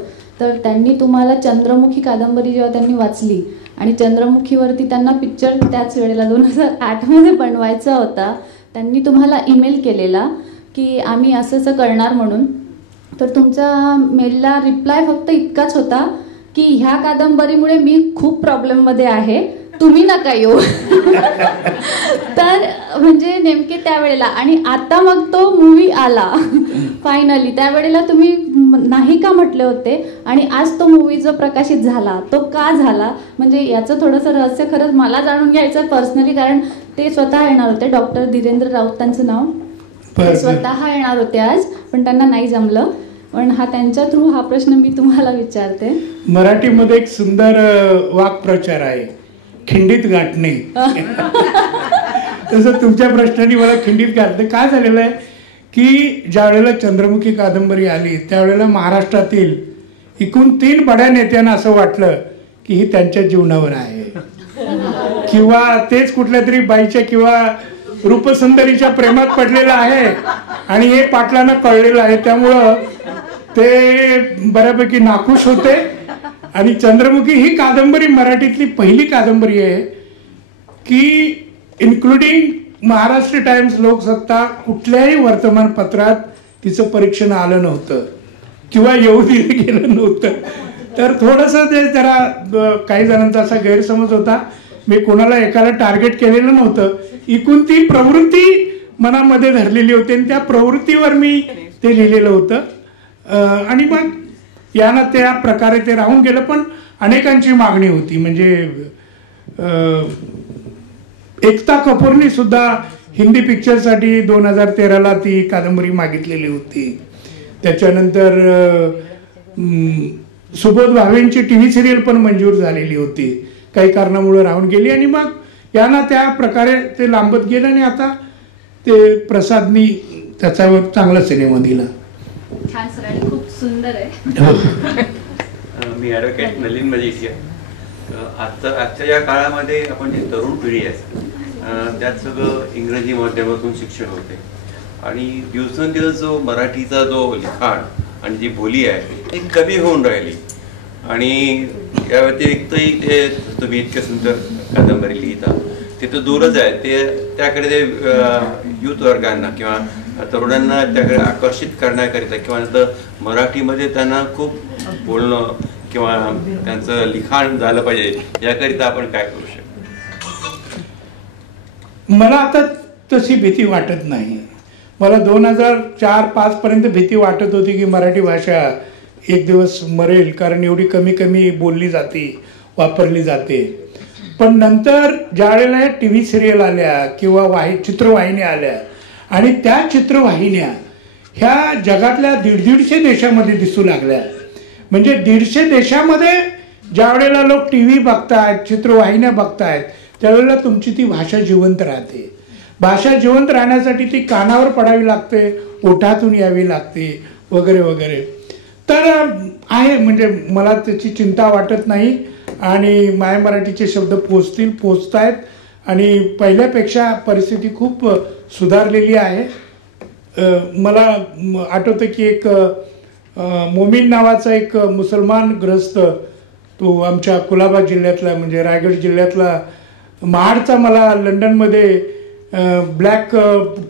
तर त्यांनी तुम्हाला चंद्रमुखी कादंबरी जेव्हा त्यांनी वाचली आणि चंद्रमुखीवरती त्यांना पिक्चर त्याच वेळेला 2008 मध्ये बनवायचा होता, त्यांनी तुम्हाला ईमेल केलेला की आम्ही असं असं करणार म्हणून. तर तुमचा मेलला रिप्लाय फक्त इतकाच होता की ह्या कादंबरीमुळे मी खूप प्रॉब्लेममध्ये आहे, तुम्ही नका येऊ. तर म्हणजे नेमके त्यावेळेला, आणि आता मग तो मूवी आला फायनली, त्यावेळेला तुम्ही नाही का म्हटले होते, आणि आज तो मूवी जो प्रकाशित झाला तो का झाला, म्हणजे याचं थोडंसं रहस्य खरंच मला जाणून घ्यायचं पर्सनली, कारण ते स्वतः येणार होते, डॉक्टर धीरेंद्र राऊत त्यांचं नाव, ते स्वतः येणार होते आज, पण त्यांना नाही जमलं. पण हा त्यांच्या थ्रू हा प्रश्न मी तुम्हाला विचारते. मराठीमध्ये एक सुंदर वाक्प्रचार आहे, खिंडीत गाठणे. तसं तुमच्या प्रश्नाने मला खिंडीत गाठले. काय झालेलं आहे की ज्या वेळेला चंद्रमुखी कादंबरी आली त्यावेळेला महाराष्ट्रातील एकूण 3 बड्या नेत्यांना असं वाटलं की ही त्यांच्या जीवनावर आहे, किंवा तेच कुठल्या तरी बाईच्या किंवा रूपसुंदरीच्या प्रेमात पडलेलं आहे आणि हे पाटलांना कळलेलं आहे. त्यामुळं ते बऱ्यापैकी नाखुश होते. आणि चंद्रमुखी ही कादंबरी मराठीतली पहिली कादंबरी आहे की इन्क्लुडिंग महाराष्ट्र टाइम्स, लोकसत्ता, कुठल्याही वर्तमानपत्रात तिचं परीक्षण आलं नव्हतं किंवा येऊ दिलं गेलं नव्हतं. तर थोडंसं ते जरा काही जणांचा असा गैरसमज होता. मी कोणाला एकाला टार्गेट केलेलं नव्हतं, एकूण ती प्रवृत्ती मनामध्ये धरलेली होती आणि त्या प्रवृत्तीवर मी ते लिहिलेलं होतं. आणि मग यानं त्या प्रकारे ते राहून गेलं. पण अनेकांची मागणी होती, म्हणजे एकता कपूरनी सुद्धा हिंदी पिक्चरसाठी 2013ला ती कादंबरी मागितलेली होती. त्याच्यानंतर सुबोध भावेंची टीव्ही सिरियल पण मंजूर झालेली होती, काही कारणामुळे राहून गेली. आणि मग यांना त्या प्रकारे ते लांबत गेलं आणि आता ते प्रसादनी त्याच्यावर चांगला सिनेमा दिला. छान सर, आणि खूप सुंदर आहे. मी ॲडव्होकेट नलिन मजिठिया. आजच्या या काळामध्ये आपण जी तरुण पिढी आहे त्यात सगळं इंग्रजी माध्यमातून शिक्षण होते आणि दिवसेंदिवस जो मराठीचा जो लिखाण आणि जी बोली आहे ती कमी होऊन राहिली. आणि या व्यतिरिक्तही ते तुम्ही इतक्या सुंदर कादंबरी लिहिता ते तर दूरच आहे, ते त्याकडे ते युथ वर्गांना किंवा तरुणांना त्याकडे आकर्षित करण्याकरिता किंवा नंतर मराठीमध्ये त्यांना खूप बोलणं किंवा त्यांचं लिखाण झालं पाहिजे याकरिता आपण काय करू शकतो? मला आता तशी भीती वाटत नाही. मला 2004-05 पर्यंत भीती वाटत होती की मराठी भाषा एक दिवस मरेल, कारण एवढी कमी बोलली जाते, वापरली जाते. पण नंतर ज्या वेळेला टीव्ही सिरियल आल्या किंवा चित्रवाहिन्या आल्या आणि त्या चित्रवाहिन्या ह्या जगातल्या 150 देशामध्ये दिसू लागल्या. म्हणजे 150 देशामध्ये ज्या वेळेला लोक टीव्ही बघतायत, चित्रवाहिन्या बघतायत, त्यावेळेला तुमची ती भाषा जिवंत राहते. भाषा जिवंत राहण्यासाठी ती कानावर पडावी लागते, ओठातून यावी लागते, वगैरे वगैरे. तर आहे, म्हणजे मला त्याची चिंता वाटत नाही. आणि माय मराठीचे शब्द पोचतायत आणि पहिल्यापेक्षा परिस्थिती खूप सुधारलेली आहे. मला आठवतं की एक मोमीन नावाचा एक मुसलमान ग्रस्त, तो आमच्या कुलाबा जिल्ह्यातला, म्हणजे रायगड जिल्ह्यातला महाडचा, मला लंडनमध्ये ब्लॅक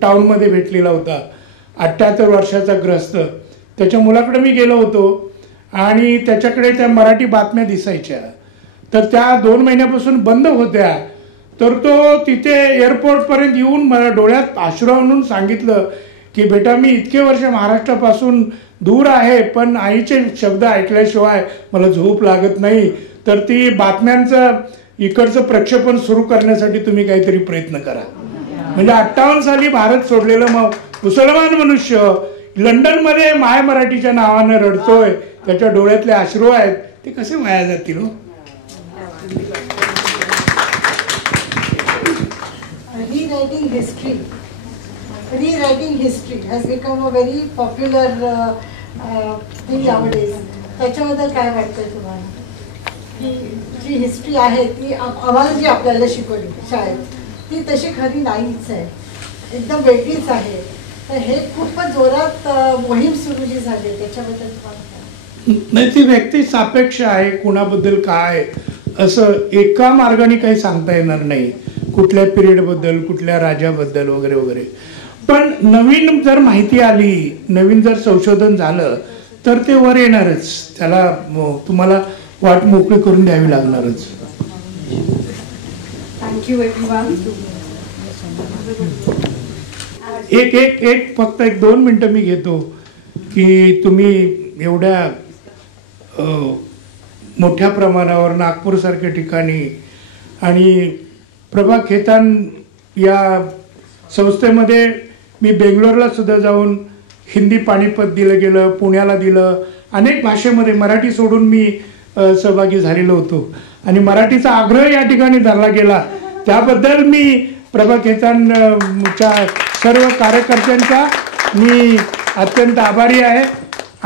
टाऊनमध्ये भेटलेला होता. 78 वर्षाचा ग्रस्त. त्याच्या मुलाकडे मी गेलो होतो आणि त्याच्याकडे त्या मराठी बातम्या दिसायच्या, तर त्या 2 महिन्यापासून बंद होत्या. तर तो तिथे एअरपोर्टपर्यंत येऊन मला डोळ्यात अश्रू आणून सांगितलं की बेटा, मी इतके वर्ष महाराष्ट्रापासून दूर आहे, पण आईचे शब्द ऐकल्याशिवाय मला झोप लागत नाही. तर ती बातम्यांचं इकडचं प्रक्षेपण सुरू करण्यासाठी तुम्ही काहीतरी प्रयत्न करा. म्हणजे 58 साली भारत सोडलेलं मुसलमान मनुष्य लंडनमध्ये माय मराठीच्या नावानं रडतोय, त्याच्या डोळ्यातले अश्रू आहेत, ते कसे वाया जातील? Rewriting history. rewriting history has become a very popular thing nowadays. त्याच्याबद्दल काय वाटतं तुम्हाला की जी हिस्ट्री आहे ती आम्हाला जी आपल्याला शिकवली शाळेत ती तशी खरी नाहीच आहे, एकदम वेगळीच आहे. तर हे खूपच जोरात मोहीम सुरू जी झाली त्याच्याबद्दल तुम्हाला नाही, ती व्यक्ती सापेक्ष आहे. कुणाबद्दल काय असं एका मार्गाने काही सांगता येणार नाही, कुठल्या पिरियडबद्दल, कुठल्या राजाबद्दल वगैरे वगैरे. पण नवीन जर माहिती आली, नवीन जर संशोधन झालं तर ते वर येणारच. त्याला तुम्हाला वाट मोकळी करून द्यावी लागणारच. Thank you everyone. एक एक एक फक्त 1-2 मिनिटं मी घेतो की तुम्ही एवढ्या मोठ्या प्रमाणावर नागपूरसारख्या ठिकाणी आणि प्रभा खेतान या संस्थेमध्ये मी बेंगलोरला सुद्धा जाऊन हिंदी पानिपत दिलं गेलं, पुण्याला दिलं, अनेक भाषेमध्ये मराठी सोडून मी सहभागी झालेलो होतो आणि मराठीचा आग्रह या ठिकाणी धरला गेला. त्याबद्दल मी प्रभा खेतानच्या सर्व कार्यकर्त्यांचा मी अत्यंत आभारी आहे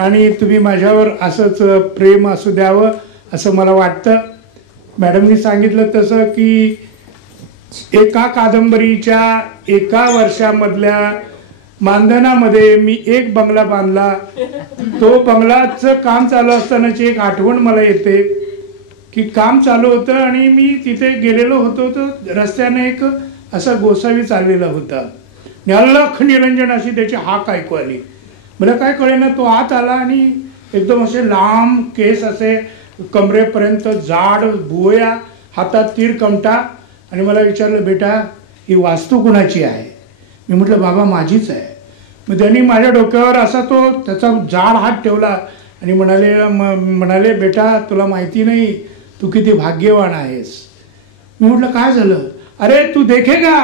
आणि तुम्ही माझ्यावर असंच प्रेम असू द्यावं असं मला वाटतं. मॅडमनी सांगितलं तसं की एका कादंबरीच्या एका वर्षामधल्या मानधनामध्ये मी एक बंगला बांधला. तो बंगलाचं काम चालू असतानाची एक आठवण मला येते की काम चालू होतं आणि मी तिथे गेलेलो होतो, तर रस्त्याने एक असा गोसावी चाललेला होता. लख निरंजन अशी त्याची हाक ऐकू आली. मला काय कळेना, तो आत आला आणि एकदम असे लांब केस, असे कमरेपर्यंत जाड भुवया, हातात तीर कमटा, आणि मला विचारलं, बेटा ही वास्तू कुणाची आहे? मी म्हटलं बाबा माझीच आहे. मग त्यांनी माझ्या डोक्यावर असा तो त्याचा जाड हात ठेवला आणि म्हणाले बेटा तुला माहिती नाही तू किती भाग्यवान आहेस. मी म्हटलं काय झालं? अरे तू देखेगा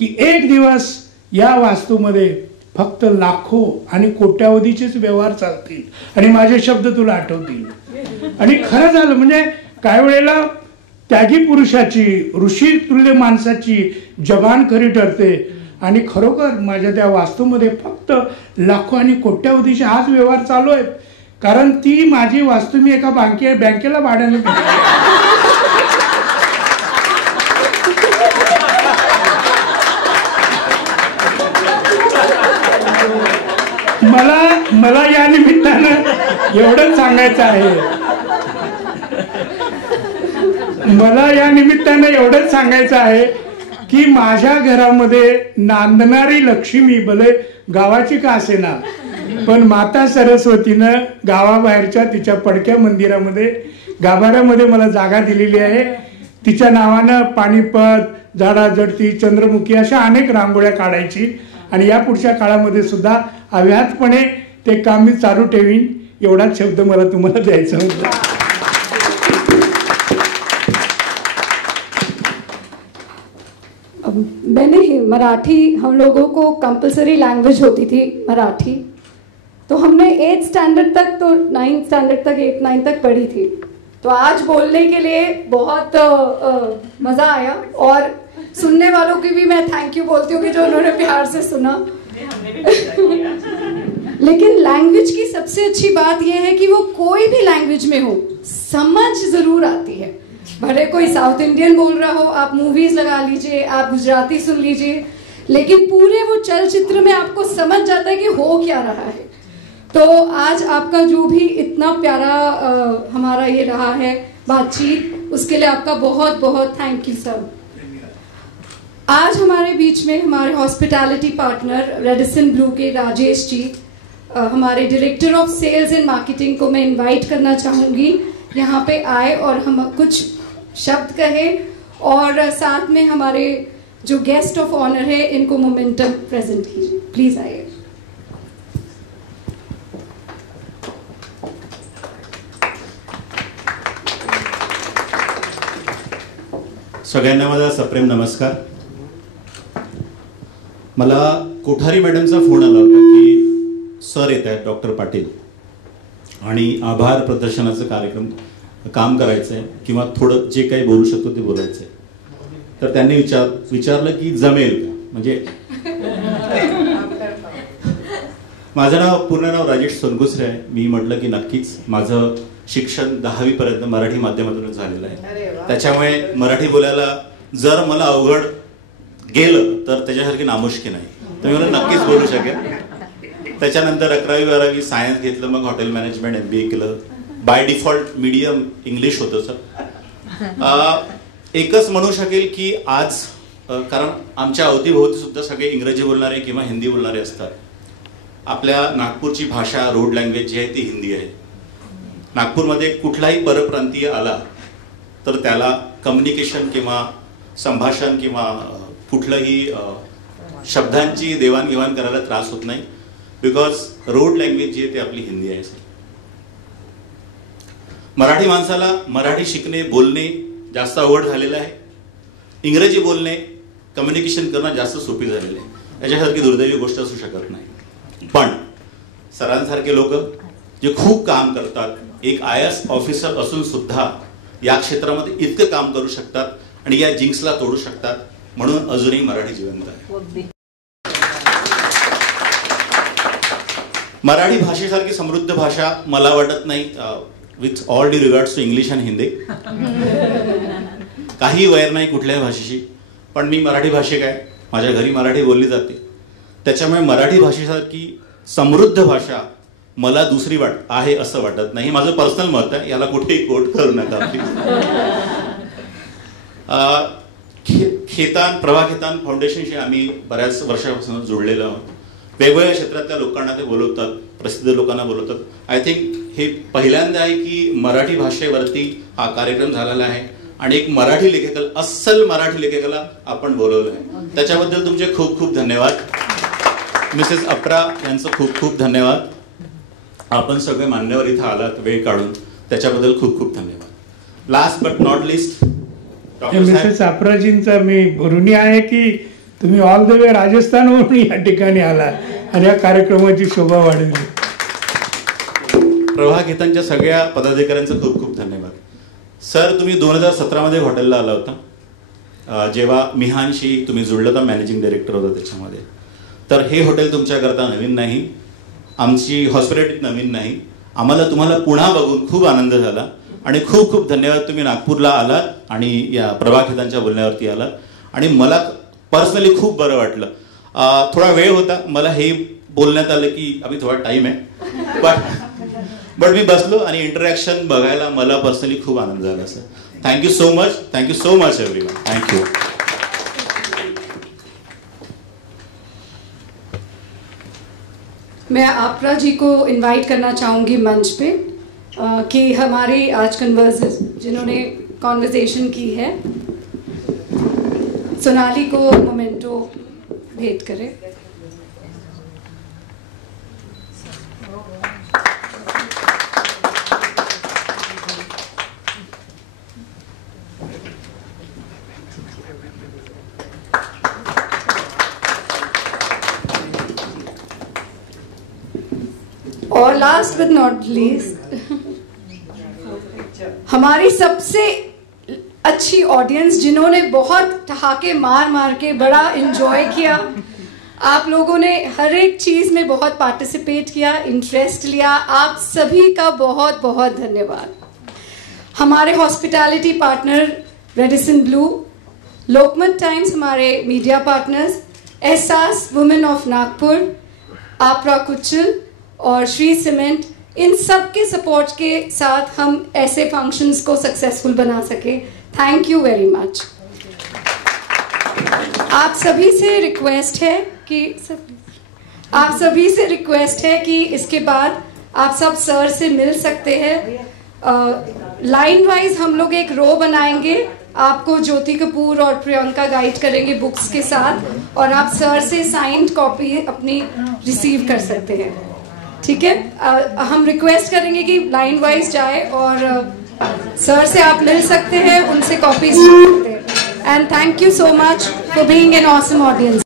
की एक दिवस या वास्तूमध्ये फक्त लाखो आणि कोट्यावधीचेच व्यवहार चालतील आणि माझे शब्द तुला आठवतील. आणि खरं झालं. म्हणजे काही वेळेला त्यागी पुरुषाची, ऋषी तुल्य माणसाची जबान खरी ठरते आणि खरोखर माझ्या त्या वास्तूमध्ये फक्त लाखो आणि कोट्यावधीचे हाच व्यवहार चालू आहेत, कारण ती माझी वास्तू मी एका बँकेला भाड्याने मला या निमित्तानं एवढंच सांगायचं आहे, की माझ्या घरामध्ये नांदणारी लक्ष्मी भले गावाची का असेना, पण माता सरस्वतीनं गावाबाहेरच्या तिच्या पडक्या मंदिरामध्ये गाभाऱ्यामध्ये मला जागा दिलेली आहे. तिच्या नावानं पानिपत, झाडा जडती, चंद्रमुखी अशा अनेक रांगोळ्या काढायची आणि या पुढच्या काळामध्ये सुद्धा अव्याहतपणे ते काम मी चालू ठेवीन. एवढाच शब्द मला तुम्हाला द्यायचा होता. मैंने ही मराठी, हम लोगों को कंपलसरी लैंग्वेज होती थी मराठी, तो हमने 8th स्टैंडर्ड तक, तो 9th स्टैंडर्ड तक, 8, 9 तक पढ़ी थी. तो आज बोलने के लिए बहुत मज़ा आया और सुनने वालों की भी मैं थैंक यू बोलती हूँ कि जो उन्होंने प्यार से सुना. लेकिन लैंग्वेज की सबसे अच्छी बात यह है कि वो कोई भी लैंग्वेज में हो समझ जरूर आती है. भले कोई साउथ इंडियन बोल रहा हो, आप मूवीज लगा लीजिए, आप गुजराती सुन लीजिए, लेकिन पूरे वो चलचित्र में आपको समझ जाता है कि हो क्या रहा है. तो आज आपका जो भी इतना प्यारा हमारा ये रहा है बातचीत, उसके लिए आपका बहुत बहुत थैंक यू सर. आज हमारे बीच में हमारे हॉस्पिटैलिटी पार्टनर रेडिसन ब्लू के राजेश जी, हमारे director of sales and marketing को मैं इनवाइट करना चाहूँगी यहाँ पे आए और हम कुछ शब्द कहे, और साथ में हमारे जो गेस्ट ऑफ ऑनर है इनको मोमेंटम प्रेजेंट कीजिए. प्लीज आइए. सगळ्यांना माझा सप्रेम नमस्कार. मला कोठारी मॅडमचा फोन आला होता की सर येत आहेत डॉक्टर पाटील आणि आभार प्रदर्शनाचं कार्यक्रम काम करायचं आहे किंवा थोडं जे काही बोलू शकतो ते बोलायचं आहे. तर त्यांनी विचारलं की जमेल का, म्हणजे माझं पूर्ण नाव राजेश सोनकुसरे आहे. मी म्हटलं की नक्कीच माझं शिक्षण 10वी पर्यंत मराठी माध्यमातून झालेलं आहे. त्याच्यामुळे मराठी बोलायला जर मला अवघड गेलं तर त्याच्यासारखी नामुष्की नाही, तर मी मला नक्कीच बोलू शकेल. त्याच्यानंतर 11वी 12वी सायन्स घेतलं, मग हॉटेल मॅनेजमेंट MBA केलं. बाय डिफॉल्ट मीडियम इंग्लिश होतं सर. एकच म्हणू शकेल की आज कारण आमच्या अवतीभोवती सुद्धा सगळे इंग्रजी बोलणारे किंवा हिंदी बोलणारे असतात. आपल्या नागपूरची भाषा रोड लँग्वेज जी आहे ती हिंदी आहे. नागपूरमध्ये कुठलाही परप्रांतीय आला तर त्याला कम्युनिकेशन किंवा संभाषण किंवा कुठलंही शब्दांची देवाणघेवाण करायला त्रास होत नाही, बिकॉज रोड लँग्वेज जी आहे ती आपली हिंदी आहे. मराठी माणसाला मराठी शिकणे बोलणे जास्त अवघड झालेलं आहे. इंग्रजी बोलणे कम्युनिकेशन करणं जास्त सोपी झालेलं आहे. याच्यासारखी दुर्दैवी गोष्ट असू शकत नाही. पण सरांसारखे लोक जे खूप काम करतात, एक IAS ऑफिसर असून सुद्धा या क्षेत्रामध्ये इतकं काम करू शकतात आणि या जिंक्सला तोडू शकतात, म्हणून अजूनही मराठी जिवंत आहे. मराठी भाषेसारखी समृद्ध भाषा मला वाटत नाही, with all due regards to English आणि हिंदी. काही वैर नाही कुठल्याही भाषेशी, पण मी मराठी भाषिक आहे, माझ्या घरी मराठी बोलली जाते. त्याच्यामुळे मराठी भाषेसारखी समृद्ध भाषा मला दुसरी आहे असं वाटत नाही. माझं पर्सनल मत आहे, याला कुठेही कोट करू नका. प्रभा खेतान फाउंडेशनशी आम्ही बऱ्याच वर्षापासून जोडलेलो आहोत. वेगवेगळ्या क्षेत्रातल्या लोकांना ते बोलवतात, प्रसिद्ध लोकांना बोलवतात. आय थिंक हे पहिल्यांदा आहे की मराठी भाषेवरती हा कार्यक्रम झालेला आहे आणि एक मराठी लेखकाला, अस्सल मराठी लेखकाला आपण बोलवलं आहे. त्याच्याबद्दल तुमचे खूप खूप धन्यवाद. मिसेस अप्रा यांचं खूप खूप धन्यवाद. आपण सगळे मान्यवर इथं आलात वेळ काढून, त्याच्याबद्दल खूप खूप धन्यवाद. Last but not least, Mrs अप्राजींचा मी ऋणी आहे की तुम्ही ऑल द वे राजस्थानवरून या ठिकाणी आला आणि या कार्यक्रमाची शोभा वाढवली. प्रभा खेतानच्या सगळ्या पदाधिकाऱ्यांचं खूप खूप धन्यवाद. सर, तुम्ही 2017 मध्ये हॉटेलला आला होता, जेव्हा मिहानशी तुम्ही जुळलं होता, मॅनेजिंग डायरेक्टर होता त्याच्यामध्ये. तर हे हॉटेल तुमच्याकरता नवीन नाही, आमची हॉस्पिटॅलिटी नवीन नाही. आम्हाला तुम्हाला पुन्हा बघून खूप आनंद झाला आणि खूप खूप धन्यवाद. तुम्ही नागपूरला आलात आणि या प्रभा खेतानच्या बोलण्यावरती आलात आणि मला पर्सनली खूप बरं वाटलं. थोडा वेळ होता, मला हे बोलण्यात आलं की अभी थोडा टाइम आहे, बट मी बसलो आणि इंटरॅक्शन बघायला मला पर्सनली खूप आनंद झाला. Sir, thank you so much. Thank you so much everyone. Thank you. मैं आपरा जी को इनवाइट करना चाहूँगी मंच पे कि हमारी आज जिन्होंने कॉन्वर्सेशन की है, सोनाली को मोमेंटो भेंट करें. और लास्ट बट नॉट लीस्ट, हमारी सबसे अच्छी ऑडियंस जिन्होंने बहुत ठहाके मार मार के बड़ा एंजॉय किया. आप लोगों ने हर एक चीज में बहुत पार्टिसिपेट किया, इंटरेस्ट लिया. आप सभी का बहुत बहुत धन्यवाद. हमारे hospitality partner Radisson Blu, Lokmat Times हमारे media partners, Ehsaas women of Nagpur, Apra Kuchal और श्री सीमेंट, इन सब के सपोर्ट के साथ हम ऐसे फंक्शंस को सक्सेसफुल बना सके. Thank you very much. आप सभी से रिक्वेस्ट है कि इसके बाद आप सब सर से मिल सकते हैं. लाइन वाइज हम लोग एक रो बनाएंगे, आपको ज्योति कपूर और प्रियंका गाइड करेंगे बुक्स के साथ, और आप सर से साइंड कॉपी अपनी रिसीव कर सकते हैं. ठीक है, हम रिक्वेस्ट करेंगे कि लाइन वाइज जाए और सर से आप मिल सकते हैं, उनसे कॉपीज ले सकते हैं. End thank you so much for being an awesome audience.